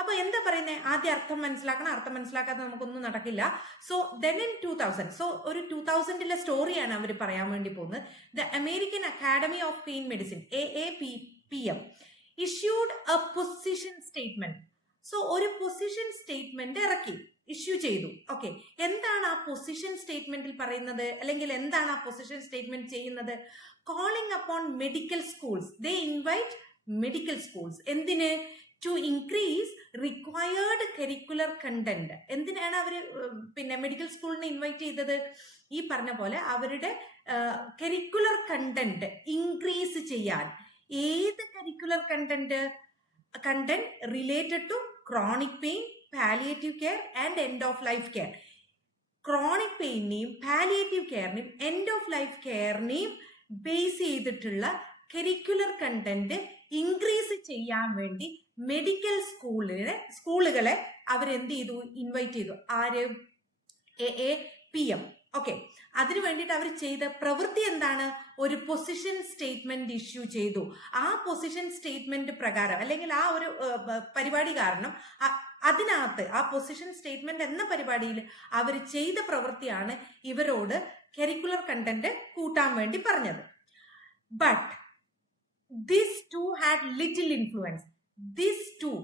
അപ്പൊ എന്താ പറയുന്നത്? ആദ്യം അർത്ഥം മനസ്സിലാക്കണം. അർത്ഥം മനസ്സിലാക്കാതെ നമുക്കൊന്നും നടക്കില്ല. സോ ദെൻ ഇൻ 2000, സോ ഒരു 2000ലെ സ്റ്റോറിയാണ് അവർ പറയാൻ വേണ്ടി പോകുന്നത്. The American Academy of Pain Medicine, AAPM, issued a position statement. So ഒരു പൊസിഷൻ സ്റ്റേറ്റ്മെന്റ് ഇഷ്യൂ ചെയ്തു. ഓക്കെ, എന്താണ് ആ പൊസിഷൻ സ്റ്റേറ്റ്മെന്റിൽ പറയുന്നത്, അല്ലെങ്കിൽ എന്താണ് ആ പൊസിഷൻ സ്റ്റേറ്റ്മെന്റ് ചെയ്യുന്നത്? Calling upon medical schools, they invite medical schools. എന്തിന്? To increase required curricular content. എന്തിനാണ് അവര് മെഡിക്കൽ സ്കൂളിനെ ഇൻവൈറ്റ് ചെയ്തത്? ഈ പറഞ്ഞ പോലെ അവരുടെ കരിക്കുലർ കണ്ടന്റ് ഇൻക്രീസ് ചെയ്യാൻ. ഏത് curricular content related to chronic pain, palliative care and end of life care. Chronic പെയിനെയും പാലിയേറ്റീവ് കെയറിനെയും എൻഡ് ഓഫ് ലൈഫ് കെയറിനെയും ബേസ് ചെയ്തിട്ടുള്ള കരിക്കുലർ കണ്ടന്റ് ഇൻക്രീസ് ചെയ്യാൻ വേണ്ടി മെഡിക്കൽ സ്കൂളുകളെ അവരെന്ത് ചെയ്തു? ഇൻവൈറ്റ് ചെയ്തു. ആര്? AAPM. ഓക്കെ, അതിനു വേണ്ടിയിട്ട് അവർ ചെയ്ത പ്രവൃത്തി എന്താണ്? ഒരു പൊസിഷൻ സ്റ്റേറ്റ്മെന്റ് ഇഷ്യൂ ചെയ്തു. ആ പൊസിഷൻ സ്റ്റേറ്റ്മെന്റ് പ്രകാരം, അല്ലെങ്കിൽ ആ ഒരു പരിപാടി കാരണം, അതിനകത്ത് ആ പൊസിഷൻ സ്റ്റേറ്റ്മെന്റ് എന്ന പരിപാടിയിൽ അവർ ചെയ്ത പ്രവൃത്തിയാണ് ഇവരോട് കരിക്കുലർ കണ്ടന്റ് കൂട്ടാൻ വേണ്ടി പറഞ്ഞത്. But this too had little influence. This too,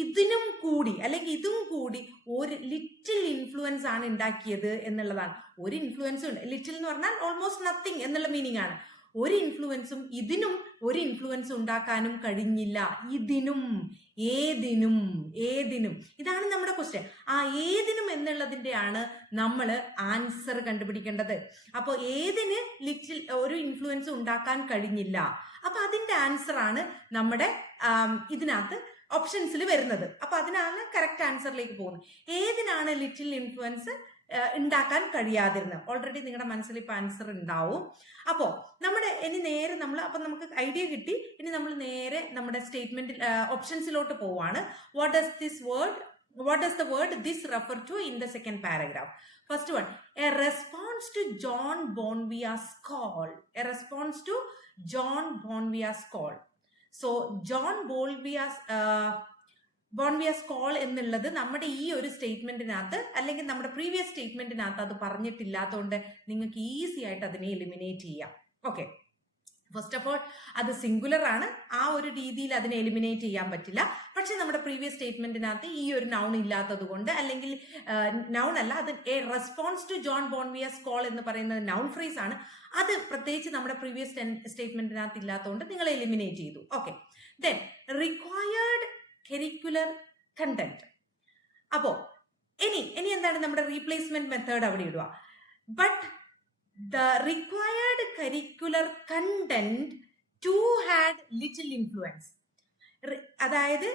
ഇതിനും കൂടി, അല്ലെങ്കിൽ ഇതും കൂടി ഒരു ലിറ്റിൽ ഇൻഫ്ലുവൻസ് ആണ് ഉണ്ടാക്കിയത് എന്നുള്ളതാണ്. ഒരു ഇൻഫ്ലുവൻസും ഉണ്ട്. ലിറ്റിൽ എന്ന് പറഞ്ഞാൽ ഓൾമോസ്റ്റ് നത്തിങ് എന്നുള്ള മീനിങ് ആണ്. ഒരു ഇൻഫ്ലുവൻസും ഇതിനും ഒരു ഇൻഫ്ലുവൻസ് ഉണ്ടാക്കാനും കഴിഞ്ഞില്ല. ഇതിനും ഏതിനും ഇതാണ് നമ്മുടെ ക്വസ്റ്റ്യൻ. ആ ഏതിനും എന്നുള്ളതിന്റെയാണ് നമ്മൾ ആൻസർ കണ്ടുപിടിക്കേണ്ടത്. അപ്പോൾ ഏതിന് ലിറ്റിൽ ഒരു ഇൻഫ്ലുവൻസ് ഉണ്ടാക്കാൻ കഴിഞ്ഞില്ല, അപ്പൊ അതിന്റെ ആൻസർ ആണ് നമ്മുടെ ഇതിനകത്ത് ഓപ്ഷൻസിൽ വരുന്നത്. അപ്പൊ അതിനാണ് കറക്റ്റ് ആൻസറിലേക്ക് പോകുന്നത്. ഏതിനാണ് ലിറ്റിൽ ഇൻഫ്ലുവൻസ് ഉണ്ടാക്കാൻ കഴിയാതിരുന്നത്? ഓൾറെഡി നിങ്ങളുടെ മനസ്സിൽ ഇപ്പൊ ആൻസർ ഉണ്ടാവും. അപ്പോ ഇനി നേരെ നമുക്ക് ഐഡിയ കിട്ടി. ഇനി നമ്മൾ നേരെ നമ്മുടെ സ്റ്റേറ്റ്മെന്റിൽ ഓപ്ഷൻസിലോട്ട് പോവാണ്. What does the word this refer to in the second paragraph? First one, a response to John Bonvia's call. A response to John Bonvia's call. So John Bonvia's call എന്നുള്ളത് നമ്മുടെ ഈ ഒരു സ്റ്റേറ്റ്മെന്റിനകത്ത്, അല്ലെങ്കിൽ നമ്മുടെ പ്രീവിയസ് സ്റ്റേറ്റ്മെന്റിനകത്ത് അത് പറഞ്ഞിട്ടില്ലാത്തതുകൊണ്ട് നിങ്ങൾക്ക് ഈസി ആയിട്ട് അതിനെ എലിമിനേറ്റ് ചെയ്യാം. ഓക്കെ, ഫസ്റ്റ് ഓഫ് ഓൾ അത് സിംഗുലർ ആണ്. ആ ഒരു രീതിയിൽ അതിനെ എലിമിനേറ്റ് ചെയ്യാൻ പറ്റില്ല. പക്ഷെ നമ്മുടെ പ്രീവിയസ് സ്റ്റേറ്റ്മെന്റിനകത്ത് ഈ ഒരു നൗൺ ഇല്ലാത്തത് കൊണ്ട്, അല്ലെങ്കിൽ നൗൺ അല്ല, അത് a response to John Bonvia's call എന്ന് പറയുന്നത് നൗൺ ഫ്രേസ് ആണ്. അത് പ്രത്യേകിച്ച് നമ്മുടെ പ്രീവിയസ് സ്റ്റേറ്റ്മെന്റിനകത്ത് ഇല്ലാത്തതുകൊണ്ട് നിങ്ങൾ എലിമിനേറ്റ് ചെയ്തു. Okay, then required curricular content. അപ്പോ ഇനി എന്താണ് നമ്മുടെ റീപ്ലേസ്മെന്റ് മെത്തേഡ് അവിടെ ഇടുക. But the required curricular content too had little influence. അതായത്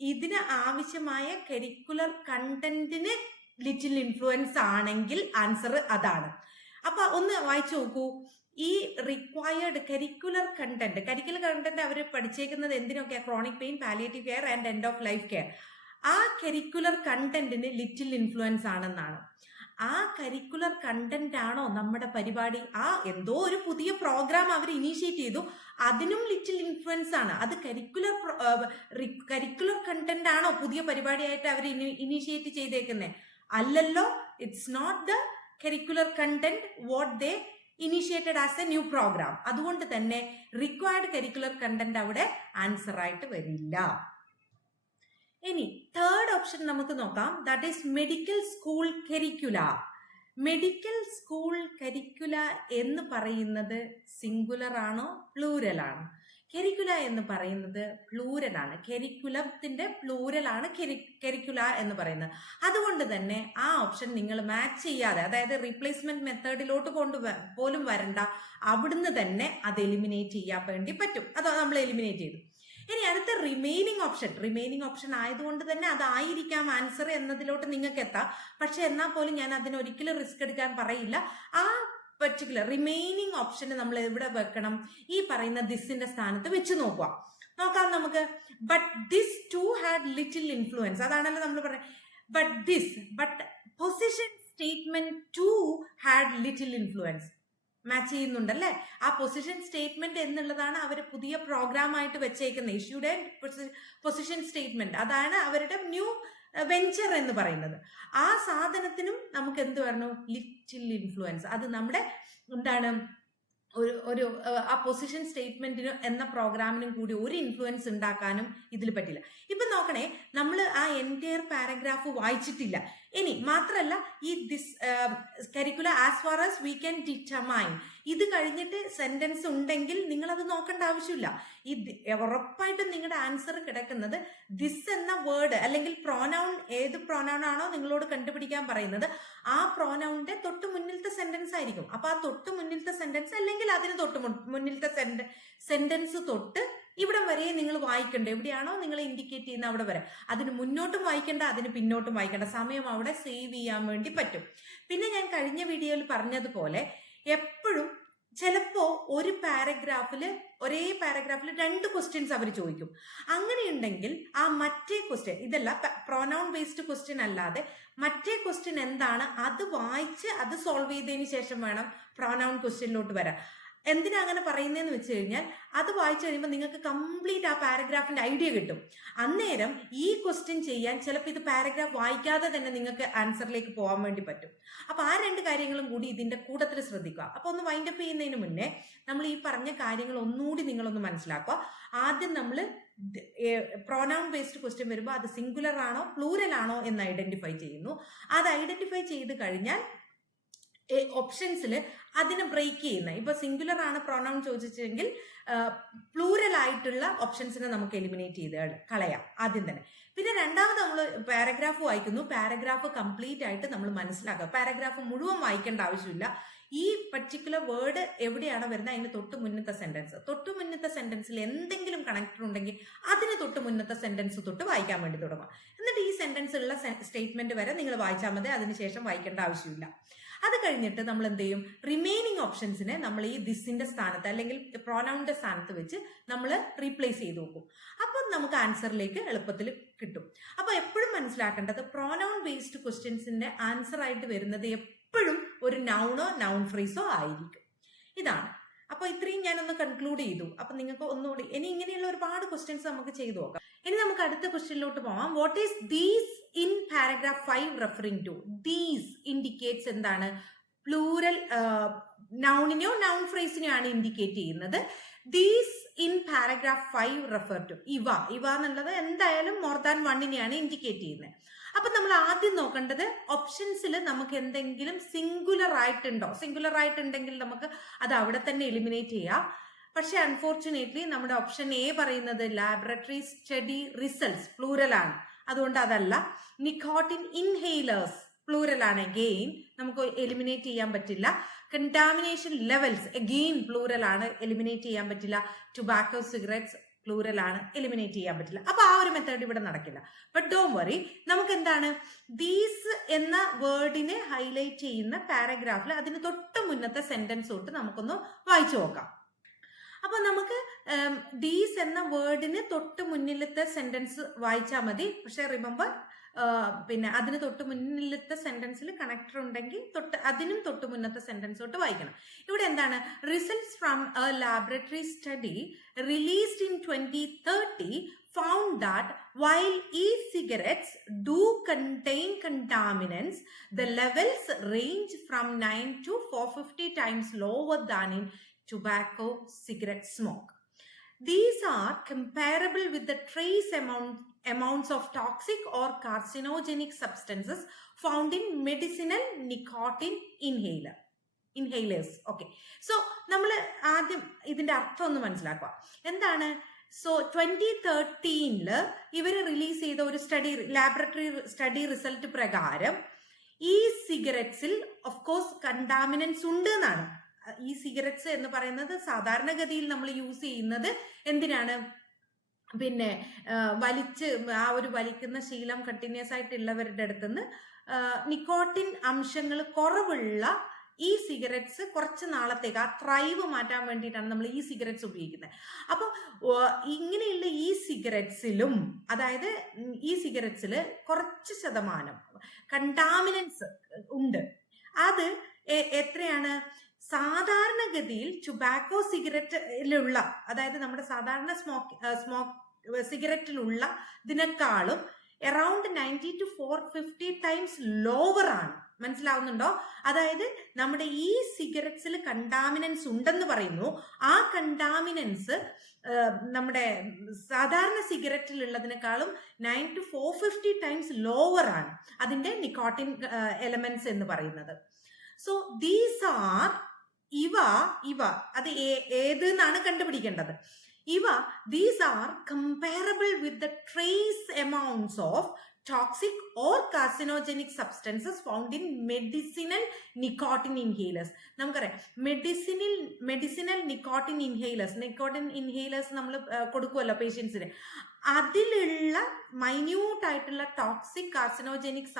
ഇതിന് ആവശ്യമായ കരിക്കുലർ കണ്ടന്റിന് ലിറ്റിൽ ഇൻഫ്ലുവൻസ് ആണെങ്കിൽ ആൻസർ അതാണ്. അപ്പൊ ഒന്ന് വായിച്ചു നോക്കൂ. ഈ റിക്വയർഡ് കരിക്കുലർ കണ്ടന്റ് അവർ പഠിച്ചേക്കുന്നത് എന്തിനൊക്കെയാ? Chronic pain, palliative care and end of life care. ആ കരിക്കുലർ കണ്ടന്റിന് ലിറ്റിൽ ഇൻഫ്ലുവൻസ് ആണെന്നാണ്. ആ കരിക്കുലർ കണ്ടന്റ് ആണോ നമ്മുടെ പരിപാടി? എന്തോ ഒരു പുതിയ പ്രോഗ്രാം അവർ ഇനീഷ്യേറ്റ് ചെയ്തു, അതിനും ലിറ്റിൽ ഇൻഫ്ലുവൻസ് ആണ്. അത് കരിക്കുലർ കണ്ടന്റ് ആണോ പുതിയ പരിപാടിയായിട്ട് അവർ ഇനീഷ്യേറ്റ് ചെയ്തേക്കുന്നത്? അല്ലല്ലോ. It's not the curricular content what they initiated as a new programme. അതുകൊണ്ട് തന്നെ റിക്വയർഡ് കരിക്കുലർ കണ്ടന്റ് അവിടെ ആൻസർ ആയിട്ട് വരില്ല. ഇനി തേർഡ് ഓപ്ഷൻ നമുക്ക് നോക്കാം. That is medical school curricula. Medical school curricula എന്ന് പറയുന്നത് സിംഗുലർ ആണോ പ്ലൂരൽ ആണോ? കരിക്കുല എന്ന് പറയുന്നത് പ്ലൂരൽ ആണ്. കരിക്കുലത്തിന്റെ പ്ലൂരൽ ആണ് കരിക്കുല എന്ന് പറയുന്നത്. അതുകൊണ്ട് തന്നെ ആ ഓപ്ഷൻ നിങ്ങൾ മാച്ച് ചെയ്യാതെ, അതായത് റീപ്ലേസ്മെന്റ് മെത്തേഡിലോട്ട് പോലും വരണ്ട, അവിടുന്ന് തന്നെ അത് എലിമിനേറ്റ് ചെയ്യാൻ വേണ്ടി പറ്റും. അത് നമ്മൾ എലിമിനേറ്റ് ചെയ്തു. ഇനി അടുത്ത റിമൈനിങ് ഓപ്ഷൻ ആയതുകൊണ്ട് തന്നെ അതായിരിക്കാം ആൻസർ എന്നതിലോട്ട് നിങ്ങൾക്ക് എത്താം. പക്ഷെ എന്നാൽ പോലും ഞാൻ അതിനൊരിക്കലും റിസ്ക് എടുക്കാൻ പറയില്ല. ആ പെർട്ടിക്കുലർ റിമൈനിങ് ഓപ്ഷന് നമ്മൾ എവിടെ വെക്കണം? ഈ പറയുന്ന ദിസിന്റെ സ്ഥാനത്ത് വെച്ച് നോക്കാം നമുക്ക്. But this to had little influence, അതാണല്ലോ നമ്മൾ പറയുന്നത്. But position statement to had little influence. Match ചെയ്യുന്നുണ്ടല്ലേ? ആ പൊസിഷൻ സ്റ്റേറ്റ്മെന്റ് എന്നുള്ളതാണ് അവർ പുതിയ പ്രോഗ്രാം ആയിട്ട് വെച്ചേക്കുന്നത്. ഇഷ്യൂഡ് പൊസിഷൻ സ്റ്റേറ്റ്മെന്റ്, അതാണ് അവരുടെ ന്യൂ വെഞ്ചർ എന്ന് പറയുന്നത്. ആ സാധനത്തിനും നമുക്ക് എന്ത് പറഞ്ഞു? Little influence. അത് നമ്മുടെ എന്താണ് ഒരു ആ പൊസിഷൻ സ്റ്റേറ്റ്മെന്റിന് എന്ന പ്രോഗ്രാമിനും കൂടി ഒരു ഇൻഫ്ലുവൻസ് ഉണ്ടാക്കാനും ഇതിൽ പറ്റില്ല. ഇപ്പൊ നോക്കണേ, നമ്മൾ ആ എൻറ്റയർ പാരഗ്രാഫ് വായിച്ചിട്ടില്ല. ഇനി മാത്രല്ല, ഈ this curricular as far as we can determine, ഇത് കഴിഞ്ഞിട്ട് സെന്റൻസ് ഉണ്ടെങ്കിൽ നിങ്ങൾ അത് നോക്കേണ്ട ആവശ്യമില്ല. ഉറപ്പായിട്ടും നിങ്ങളുടെ ആൻസർ കിടക്കുന്നത് ദിസ് എന്ന വേർഡ് അല്ലെങ്കിൽ പ്രോനൗൺ, ഏത് പ്രോനൗൺ ആണോ നിങ്ങളോട് കണ്ടുപിടിക്കാൻ പറയുന്നത്, ആ പ്രോനൗണിന്റെ തൊട്ട് മുന്നിലത്തെ സെന്റൻസ് ആയിരിക്കും. അപ്പൊ ആ തൊട്ട് മുന്നിലത്തെ സെന്റൻസ് അല്ലെങ്കിൽ അതിന് തൊട്ട് മുന്നിലത്തെ സെന്റൻസ് തൊട്ട് ഇവിടെ വരെ നിങ്ങൾ വായിക്കണ്ട. എവിടെയാണോ നിങ്ങൾ ഇൻഡിക്കേറ്റ് ചെയ്യുന്ന അവിടെ വരെ. അതിന് മുന്നോട്ടും വായിക്കേണ്ട, അതിന് പിന്നോട്ടും വായിക്കേണ്ട. സമയം അവിടെ സേവ് ചെയ്യാൻ വേണ്ടി പറ്റും. പിന്നെ ഞാൻ കഴിഞ്ഞ വീഡിയോയിൽ പറഞ്ഞതുപോലെ എപ്പോഴും ചിലപ്പോ ഒരേ പാരഗ്രാഫില് 2 ക്വസ്റ്റ്യൻസ് അവർ ചോദിക്കും. അങ്ങനെയുണ്ടെങ്കിൽ ആ മറ്റേ ക്വസ്റ്റ്യൻ, ഇതല്ല പ്രോനൗൺ ബേസ്ഡ് ക്വസ്റ്റ്യൻ അല്ലാതെ മറ്റേ ക്വസ്റ്റ്യൻ എന്താണ് അത് വായിച്ച് അത് സോൾവ് ചെയ്തതിന് ശേഷം വേണം പ്രോനൗൺ ക്വസ്റ്റ്യനിലോട്ട് വരാൻ. എന്തിനാ അങ്ങനെ പറയുന്നതെന്ന് വെച്ച് കഴിഞ്ഞാൽ, അത് വായിച്ചു കഴിയുമ്പോൾ നിങ്ങൾക്ക് കംപ്ലീറ്റ് ആ പാരഗ്രാഫിന്റെ ഐഡിയ കിട്ടും. അന്നേരം ഈ ക്വസ്റ്റ്യൻ ചെയ്യാൻ ചിലപ്പോൾ ഇത് പാരഗ്രാഫ് വായിക്കാതെ തന്നെ നിങ്ങൾക്ക് ആൻസറിലേക്ക് പോകാൻ വേണ്ടി പറ്റും. അപ്പൊ ആ 2 കാര്യങ്ങളും കൂടി ഇതിന്റെ കൂട്ടത്തിൽ ശ്രദ്ധിക്കുക. അപ്പൊ ഒന്ന് വൈൻഡപ്പ് ചെയ്യുന്നതിന് മുന്നേ നമ്മൾ ഈ പറഞ്ഞ കാര്യങ്ങൾ ഒന്നുകൂടി നിങ്ങളൊന്ന് മനസ്സിലാക്കുക. ആദ്യം നമ്മൾ പ്രോനൗൺ ബേസ്ഡ് ക്വസ്റ്റ്യൻ വരുമ്പോൾ അത് സിംഗുലർ ആണോ പ്ലൂരൽ ആണോ എന്ന് ഐഡന്റിഫൈ ചെയ്യുന്നു. അത് ഐഡന്റിഫൈ ചെയ്ത് കഴിഞ്ഞാൽ ഓപ്ഷൻസിൽ അതിനെ ബ്രേക്ക് ചെയ്യുന്ന, ഇപ്പൊ സിംഗുലർ ആണ് പ്രോനൗൺ ചോദിച്ചെങ്കിൽ പ്ലൂരൽ ആയിട്ടുള്ള ഓപ്ഷൻസിനെ നമുക്ക് എലിമിനേറ്റ് ചെയ്ത് കളയാം ആദ്യം തന്നെ. പിന്നെ രണ്ടാമത് നമ്മൾ പാരഗ്രാഫ് വായിക്കുന്നു. പാരഗ്രാഫ് കംപ്ലീറ്റ് ആയിട്ട് നമ്മൾ മനസ്സിലാക്കുക. പാരഗ്രാഫ് മുഴുവൻ വായിക്കേണ്ട ആവശ്യമില്ല. ഈ പർട്ടിക്കുലർ വേർഡ് എവിടെയാണ് വരുന്നത് അതിന് തൊട്ട് മുന്നത്തെ സെന്റൻസിൽ എന്തെങ്കിലും കണക്ടർ ഉണ്ടെങ്കിൽ അതിന് തൊട്ട് മുന്നത്തെ സെന്റൻസ് തൊട്ട് വായിക്കാൻ വേണ്ടി തുടങ്ങും. എന്നിട്ട് ഈ സെന്റൻസ് ഉള്ള സ്റ്റേറ്റ്മെന്റ് വരെ നിങ്ങൾ വായിച്ചാൽ മതി. അതിനുശേഷം വായിക്കേണ്ട ആവശ്യമില്ല. അത് കഴിഞ്ഞിട്ട് നമ്മൾ എന്ത് ചെയ്യും? റിമൈനിങ് ഓപ്ഷൻസിനെ നമ്മൾ ഈ ദിസിന്റെ സ്ഥാനത്ത് അല്ലെങ്കിൽ പ്രോനൗണിന്റെ സ്ഥാനത്ത് വെച്ച് നമ്മൾ റീപ്ലേസ് ചെയ്ത് നോക്കും. അപ്പം നമുക്ക് ആൻസറിലേക്ക് എളുപ്പത്തിൽ കിട്ടും. അപ്പൊ എപ്പോഴും മനസ്സിലാക്കേണ്ടത് പ്രോനൗൺ ബേസ്ഡ് ക്വസ്റ്റ്യൻസിന്റെ ആൻസർ ആയിട്ട് വരുന്നത് എപ്പോഴും ഒരു നൗണോ നൗൺ ഫ്രേസോ ആയിരിക്കും. ഇതാണ്. അപ്പൊ ഇത്രയും ഞാനൊന്ന് കൺക്ലൂഡ് ചെയ്തു. അപ്പൊ നിങ്ങൾക്ക് ഒന്നുകൂടി ഇനി ഇങ്ങനെയുള്ള ഒരുപാട് ക്വസ്റ്റ്യൻസ് നമുക്ക് ചെയ്തു നോക്കാം. ഇനി നമുക്ക് അടുത്ത ക്വസ്റ്റ്യനിലോട്ട് പോവാം. What is these in paragraph 5 referring to? These indicates എന്താണ്? പ്ലൂരൽ നൗണിനെയോ നൗൺ ഫ്രേസിനെയോ ആണ് ഇൻഡിക്കേറ്റ് ചെയ്യുന്നത്. These in paragraph 5 refer to. ഇവ എന്നുള്ളത് എന്തായാലും മോർ ദാൻ 1നെയാണ് ഇൻഡിക്കേറ്റ് ചെയ്യുന്നത്. അപ്പൊ നമ്മൾ ആദ്യം നോക്കേണ്ടത് ഓപ്ഷൻസിൽ നമുക്ക് എന്തെങ്കിലും സിംഗുലർ ആയിട്ടുണ്ടെങ്കിൽ നമുക്ക് അത് അവിടെ തന്നെ എലിമിനേറ്റ് ചെയ്യാം. പക്ഷെ അൺഫോർച്ചുനേറ്റ്ലി നമ്മുടെ ഓപ്ഷൻ എ പറയുന്നത് ലാബറട്ടറി സ്റ്റഡി റിസൾട്ട്സ് പ്ലൂരൽ ആണ്. അതുകൊണ്ട് അതല്ല. നിക്കോട്ടിൻ ഇൻഹെയിലേഴ്സ് പ്ലൂരൽ ആണ്. അഗെയിൻ നമുക്ക് എലിമിനേറ്റ് ചെയ്യാൻ പറ്റില്ല. കണ്ടാമിനേഷൻ ലെവൽസ് അഗെയിൻ പ്ലൂരൽ ആണ്, എലിമിനേറ്റ് ചെയ്യാൻ പറ്റില്ല. ടുബാക്കോ സിഗരറ്റ്സ് പ്ലൂറൽ ആണ്, എലിമിനേറ്റ് ചെയ്യാൻ പറ്റില്ല. അപ്പൊ ആ ഒരു മെത്തേഡ് ഇവിടെ നടക്കില്ല. ബട്ട് ഡോണ്ട് വറി, നമുക്ക് എന്താണ് ദീസ് എന്ന വേർഡിനെ ഹൈലൈറ്റ് ചെയ്യുന്ന പാരഗ്രാഫിൽ അതിന് തൊട്ട് മുന്നത്തെ സെന്റൻസ് തൊട്ട് നമുക്കൊന്ന് വായിച്ചു നോക്കാം. അപ്പൊ നമുക്ക് ദീസ് എന്ന വേർഡിന് തൊട്ട് മുന്നിലത്തെ സെന്റൻസ് വായിച്ചാൽ മതി. പക്ഷെ റിമെമ്പർ, പിന്നെ അതിന് തൊട്ട് മുന്നിലത്തെ സെന്റൻസിൽ കണക്ടർ ഉണ്ടെങ്കിൽ അതിനും തൊട്ട് മുന്നത്തെ സെന്റൻസ് തൊട്ട് വായിക്കണം. ഇവിടെ എന്താണ്, results from a laboratory study released in 2030 found that while e-cigarettes do contain contaminants, the levels range from 9 to 450 times lower than in tobacco cigarette smoke. These are comparable with the trace amounts of toxic or carcinogenic substances found in medicinal nicotine inhalers. Okay, so നമ്മൾ ആദ്യം ഇതിന്റെ അർത്ഥം ഒന്ന് മനസ്സിലാക്കുക. എന്താണ്? സോ 2013 ഇവർ റിലീസ് ചെയ്ത ഒരു ലാബറട്ടറി സ്റ്റഡി റിസൾട്ട് പ്രകാരം ഈ സിഗരറ്റ്സിൽ ഓഫ് കോഴ്സ് കണ്ടാമിനൻസ് ഉണ്ട് എന്നാണ്. ഈ സിഗരറ്റ്സ് എന്ന് പറയുന്നത് സാധാരണഗതിയിൽ നമ്മൾ യൂസ് ചെയ്യുന്നത് എന്തിനാണ്? പിന്നെ വലിക്കുന്ന ശീലം കണ്ടിന്യൂസ് ആയിട്ടുള്ളവരുടെ അടുത്തുനിന്ന് നിക്കോട്ടിൻ അംശങ്ങൾ കുറവുള്ള ഈ സിഗരറ്റ്സ് കുറച്ച് നാളത്തേക്ക് ആ ത്രൈവ് മാറ്റാൻ വേണ്ടിയിട്ടാണ് നമ്മൾ ഈ സിഗരറ്റ്സ് ഉപയോഗിക്കുന്നത്. അപ്പോൾ ഇങ്ങനെയുള്ള ഈ സിഗരറ്റ്സിലും, അതായത് ഈ സിഗരറ്റ്സിൽ കുറച്ച് ശതമാനം കണ്ടാമിനൻസ് ഉണ്ട്. അത് എത്രയാണ്? സാധാരണഗതിയിൽ ടുബാക്കോ സിഗരറ്റിലുള്ള, അതായത് നമ്മുടെ സാധാരണ സ്മോക്ക് സിഗരറ്റിലുള്ള ഇതിനേക്കാളും അറൌണ്ട് 90 to 450 ടൈംസ് ലോവർ ആണ്. മനസ്സിലാവുന്നുണ്ടോ? അതായത് നമ്മുടെ ഈ സിഗരറ്റ്സിൽ കണ്ടാമിനൻസ് ഉണ്ടെന്ന് പറയുന്നു. ആ കണ്ടാമിനൻസ് നമ്മുടെ സാധാരണ സിഗരറ്റിലുള്ളതിനേക്കാളും 9 to 450 ടൈംസ് ലോവർ ആണ് അതിന്റെ നിക്കോട്ടിൻ എലമെന്റ്സ് എന്ന് പറയുന്നത്. സോ ദീസ് ആർ ഇവ അത് ഏതെന്നാണ് കണ്ടുപിടിക്കേണ്ടത്. These are comparable with the trace amounts of toxic or carcinogenic substances found in medicinal nicotine inhalers. നമുക്കറിയാം മെഡിസിനൽ നിക്കോട്ടിൻ ഇൻഹേലേഴ്സ് നമ്മൾ കൊടുക്കുമല്ലോ പേഷ്യൻസിന്. അതിലുള്ള മൈന്യൂട്ട് ആയിട്ടുള്ള ടോക്സിക് കാർസിനോജനിക്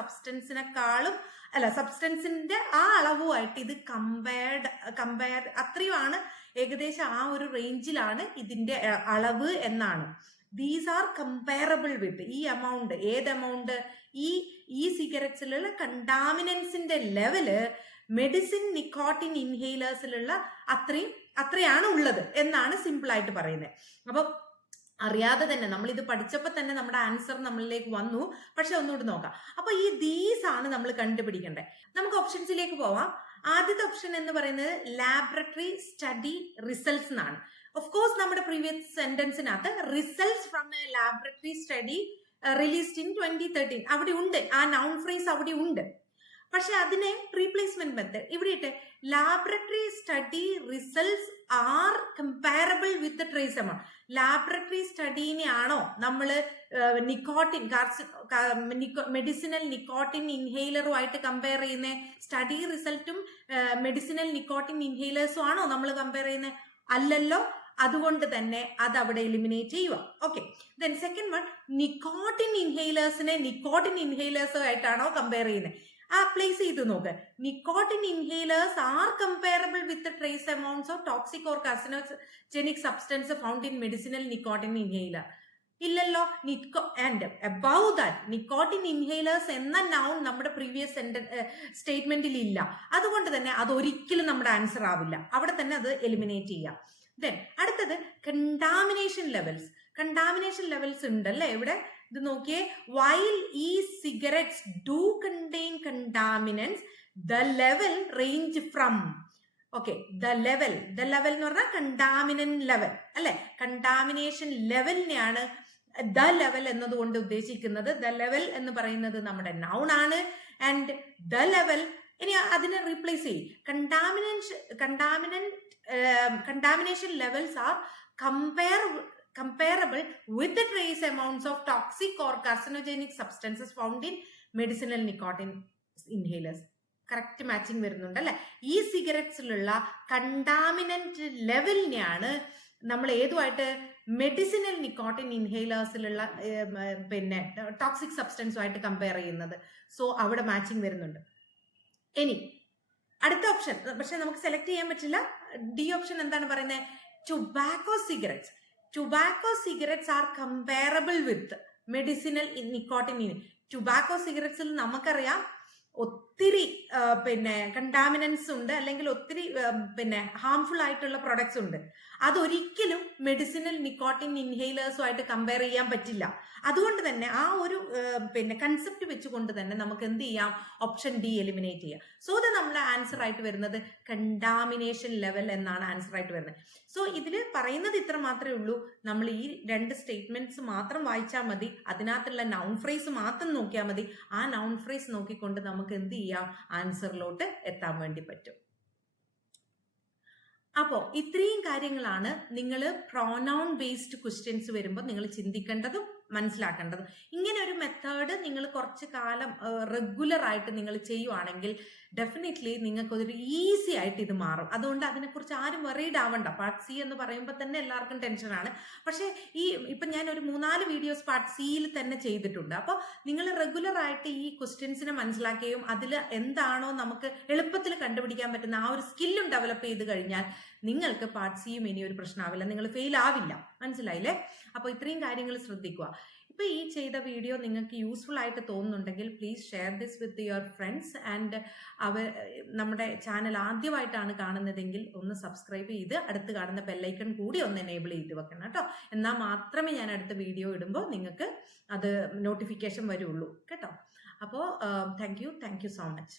സബ്സ്റ്റൻസിന്റെ ആ അളവുമായിട്ട് ഇത് കമ്പയർ അത്രയുമാണ്, ഏകദേശം ആ ഒരു റേഞ്ചിലാണ് ഇതിന്റെ അളവ് എന്നാണ്. ദീസ് ആർ കമ്പയറബിൾ വിത്ത് ഈ എമൗണ്ട്. ഏത് എമൗണ്ട്? ഈ സിഗരറ്റ്സിലുള്ള കണ്ടാമിനൻസിന്റെ ലെവല് മെഡിസിൻ നിക്കോട്ടിൻ ഇൻഹേലേഴ്സിലുള്ള അത്രയാണ് ഉള്ളത് എന്നാണ് സിമ്പിൾ ആയിട്ട് പറയുന്നത്. അപ്പൊ അറിയാതെ തന്നെ നമ്മൾ ഇത് പഠിച്ചപ്പോൾ തന്നെ നമ്മുടെ ആൻസർ നമ്മളിലേക്ക് വന്നു. പക്ഷെ ഒന്നുകൂടി നോക്കാം. അപ്പൊ ഈ ദീസ് ആണ് നമ്മൾ കണ്ടുപിടിക്കേണ്ടത്. നമുക്ക് ഓപ്ഷൻസിലേക്ക് പോവാം. ആദ്യത്തെ ഓപ്ഷൻ എന്ന് പറയുന്നത് ലാബറട്ടറി സ്റ്റഡി റിസൾട്ട്സ് എന്നാണ്. ഓഫ് കോഴ്സ് നമ്മുടെ പ്രീവിയസ് സെന്റൻസിനകത്ത് results from a laboratory study released in 2013 അവിടെ ഉണ്ട്, ആ നൗൺ ഫ്രേസ് അവിടെ ഉണ്ട്. പക്ഷെ അതിനെ റീപ്ലേസ്മെന്റ് മെത്തേഡ് ഇവിടെ ഇട്ട് laboratory study results are comparable with trace amount. Laboratory സ്റ്റഡീനെ ആണോ നമ്മൾ മെഡിസിനൽ നിക്കോട്ടിൻ ഇൻഹേലറുമായിട്ട് കമ്പയർ ചെയ്യുന്നത്? സ്റ്റഡി റിസൾട്ടും മെഡിസിനൽ നിക്കോട്ടിൻ ഇൻഹേലേഴ്സും ആണോ നമ്മൾ കമ്പയർ ചെയ്യുന്നത്? അല്ലല്ലോ. അതുകൊണ്ട് തന്നെ അത് അവിടെ എലിമിനേറ്റ് ചെയ്യുക. Okay, then second one, nicotine ഇൻഹേലേഴ്സിനെ നിക്കോട്ടിൻ ഇൻഹേലേഴ്സുമായിട്ടാണോ കമ്പയർ ചെയ്യുന്നത്? ആ പ്ലേസ് ചെയ്ത് നോക്ക്. Nicotine inhalers are comparable with trace amounts of toxic or carcinogenic substance found in medicinal nicotine inhaler. ഇല്ലല്ലോ. And above that nicotine inhalers എന്ന നൗൺ നമ്മുടെ പ്രീവിയസ് സ്റ്റേറ്റ്മെന്റിൽ ഇല്ല. അതുകൊണ്ട് തന്നെ അതൊരിക്കലും നമ്മുടെ ആൻസർ ആവില്ല. അവിടെ തന്നെ അത് എലിമിനേറ്റ് ചെയ്യാം. ദെൻ അടുത്തത് കണ്ടാമിനേഷൻ ലെവൽസ് ഉണ്ടല്ലേ ഇവിടെ. ഇത് നോക്കിയേ, വൈൽ ഈ cigarettes do contain contaminants the level range from. Okay, the level എന്ന് പറഞ്ഞാൽ കണ്ടാമിനന്റ് ലെവൽ അല്ലെ. കണ്ടാമിനേഷൻ ലെവലിനെയാണ് ദ ലെവൽ എന്നതുകൊണ്ട് ഉദ്ദേശിക്കുന്നത്. ദ ലെവൽ എന്ന് പറയുന്നത് നമ്മുടെ നൗൺ ആണ്. ആൻഡ് ദ ലെവൽ ഇനി അതിനെ റീപ്ലേസ് ചെയ്യും. Contamination levels are comparable with the trace amounts of toxic or carcinogenic substances found in medicinal nicotine inhalers. Correct matching വരുന്നുണ്ട് അല്ലെ. ഈ സിഗരറ്റ്സിലുള്ള കണ്ടാമിനന്റ് ലെവലിനെയാണ് നമ്മൾ ഏതുമായിട്ട് മെഡിസിനൽ നിക്കോട്ടിൻ ഇൻഹേലേഴ്സിലുള്ള പിന്നെ ടോക്സിക് സബ്സ്റ്റൻസുമായിട്ട് കമ്പയർ ചെയ്യുന്നത്. സോ അവിടെ മാച്ചിങ് വരുന്നുണ്ട്. ഇനി അടുത്ത ഓപ്ഷൻ പക്ഷെ നമുക്ക് സെലക്ട് ചെയ്യാൻ പറ്റില്ല. ഡി ഓപ്ഷൻ എന്താണ് പറയുന്നത്? Tobacco cigarettes. Tobacco cigarettes are comparable with medicinal nicotine. Tobacco സിഗരറ്റ്സിൽ നമുക്കറിയാം ഒത്തിരി പിന്നെ കണ്ടാമിനൻസ് ഉണ്ട്, അല്ലെങ്കിൽ ഒത്തിരി പിന്നെ ഹാംഫുൾ ആയിട്ടുള്ള പ്രൊഡക്ട്സ് ഉണ്ട്. അതൊരിക്കലും മെഡിസിനൽ നിക്കോട്ടിൻ ഇൻഹേലേഴ്സുമായിട്ട് കമ്പയർ ചെയ്യാൻ പറ്റില്ല. അതുകൊണ്ട് തന്നെ ആ ഒരു പിന്നെ കൺസെപ്റ്റ് വെച്ചുകൊണ്ട് തന്നെ നമുക്ക് എന്ത് ചെയ്യാം? ഓപ്ഷൻ ഡി എലിമിനേറ്റ് ചെയ്യാം. സോ അത് നമ്മുടെ ആൻസർ ആയിട്ട് വരുന്നത് കണ്ടാമിനേഷൻ ലെവൽ എന്നാണ് ആൻസർ ആയിട്ട് വരുന്നത്. സോ ഇതിൽ പറയുന്നത് ഇത്ര മാത്രമേ ഉള്ളൂ. നമ്മൾ ഈ 2 സ്റ്റേറ്റ്മെന്റ്സ് മാത്രം വായിച്ചാൽ മതി, അതിനകത്തുള്ള നൗൺ ഫ്രേസ് മാത്രം നോക്കിയാൽ മതി. ആ നൗൺ ഫ്രേസ് നോക്കിക്കൊണ്ട് നമുക്ക് എന്ത് ചെയ്യാം? ആൻസറിലോട്ട് എത്താൻ വേണ്ടി പറ്റും. അപ്പോൾ ഇത്രയും കാര്യങ്ങളാണ് നിങ്ങൾ പ്രോനൗൺ ബേസ്ഡ് ക്വസ്റ്റ്യൻസ് വരുമ്പോൾ നിങ്ങൾ ചിന്തിക്കേണ്ടതും മനസ്സിലാക്കേണ്ടതും. ഇങ്ങനെ ഒരു മെത്തേഡ് നിങ്ങൾ കുറച്ച് കാലം റെഗുലർ ആയിട്ട് നിങ്ങൾ ചെയ്യുവാണെങ്കിൽ ഡെഫിനറ്റ്ലി നിങ്ങൾക്ക് ഒരു ഈസി ആയിട്ട് ഇത് മാറും. അതുകൊണ്ട് അതിനെക്കുറിച്ച് ആരും വറീഡ് ആവണ്ട. പാർട്ട് സി എന്ന് പറയുമ്പോൾ തന്നെ എല്ലാവർക്കും ടെൻഷനാണ്. പക്ഷേ ഇപ്പം ഞാൻ ഒരു 3-4 വീഡിയോസ് പാർട്ട് സിയിൽ തന്നെ ചെയ്തിട്ടുണ്ട്. അപ്പോൾ നിങ്ങൾ റെഗുലർ ആയിട്ട് ഈ ക്വസ്റ്റ്യൻസിനെ മനസ്സിലാക്കുകയും അതിൽ എന്താണോ നമുക്ക് എളുപ്പത്തിൽ കണ്ടുപിടിക്കാൻ പറ്റുന്ന ആ ഒരു സ്കില്ലും ഡെവലപ്പ് ചെയ്ത് കഴിഞ്ഞാൽ നിങ്ങൾക്ക് പാർട്ട് സിയും ഇനി ഒരു പ്രശ്നമാവില്ല, നിങ്ങൾ ഫെയിൽ ആവില്ല. മനസ്സിലായില്ലേ? അപ്പോൾ ഇത്രയും കാര്യങ്ങൾ ശ്രദ്ധിക്കുക. ഇപ്പൊ ഈ ചെയ്ത വീഡിയോ നിങ്ങൾക്ക് യൂസ്ഫുൾ ആയിട്ട് തോന്നുന്നുണ്ടെങ്കിൽ please share this with your friends. And നമ്മുടെ ചാനൽ ആദ്യമായിട്ടാണ് കാണുന്നതെങ്കിൽ ഒന്ന് സബ്സ്ക്രൈബ് ചെയ്ത് അടുത്ത് കാണുന്ന ബെല്ലൈക്കൺ കൂടി ഒന്ന് എനേബിൾ ചെയ്ത് വെക്കണം കേട്ടോ. എന്നാൽ മാത്രമേ ഞാൻ അടുത്ത വീഡിയോ ഇടുമ്പോൾ നിങ്ങൾക്ക് അത് നോട്ടിഫിക്കേഷൻ വരുള്ളൂ കേട്ടോ. അപ്പോൾ താങ്ക് യു സോ മച്ച്.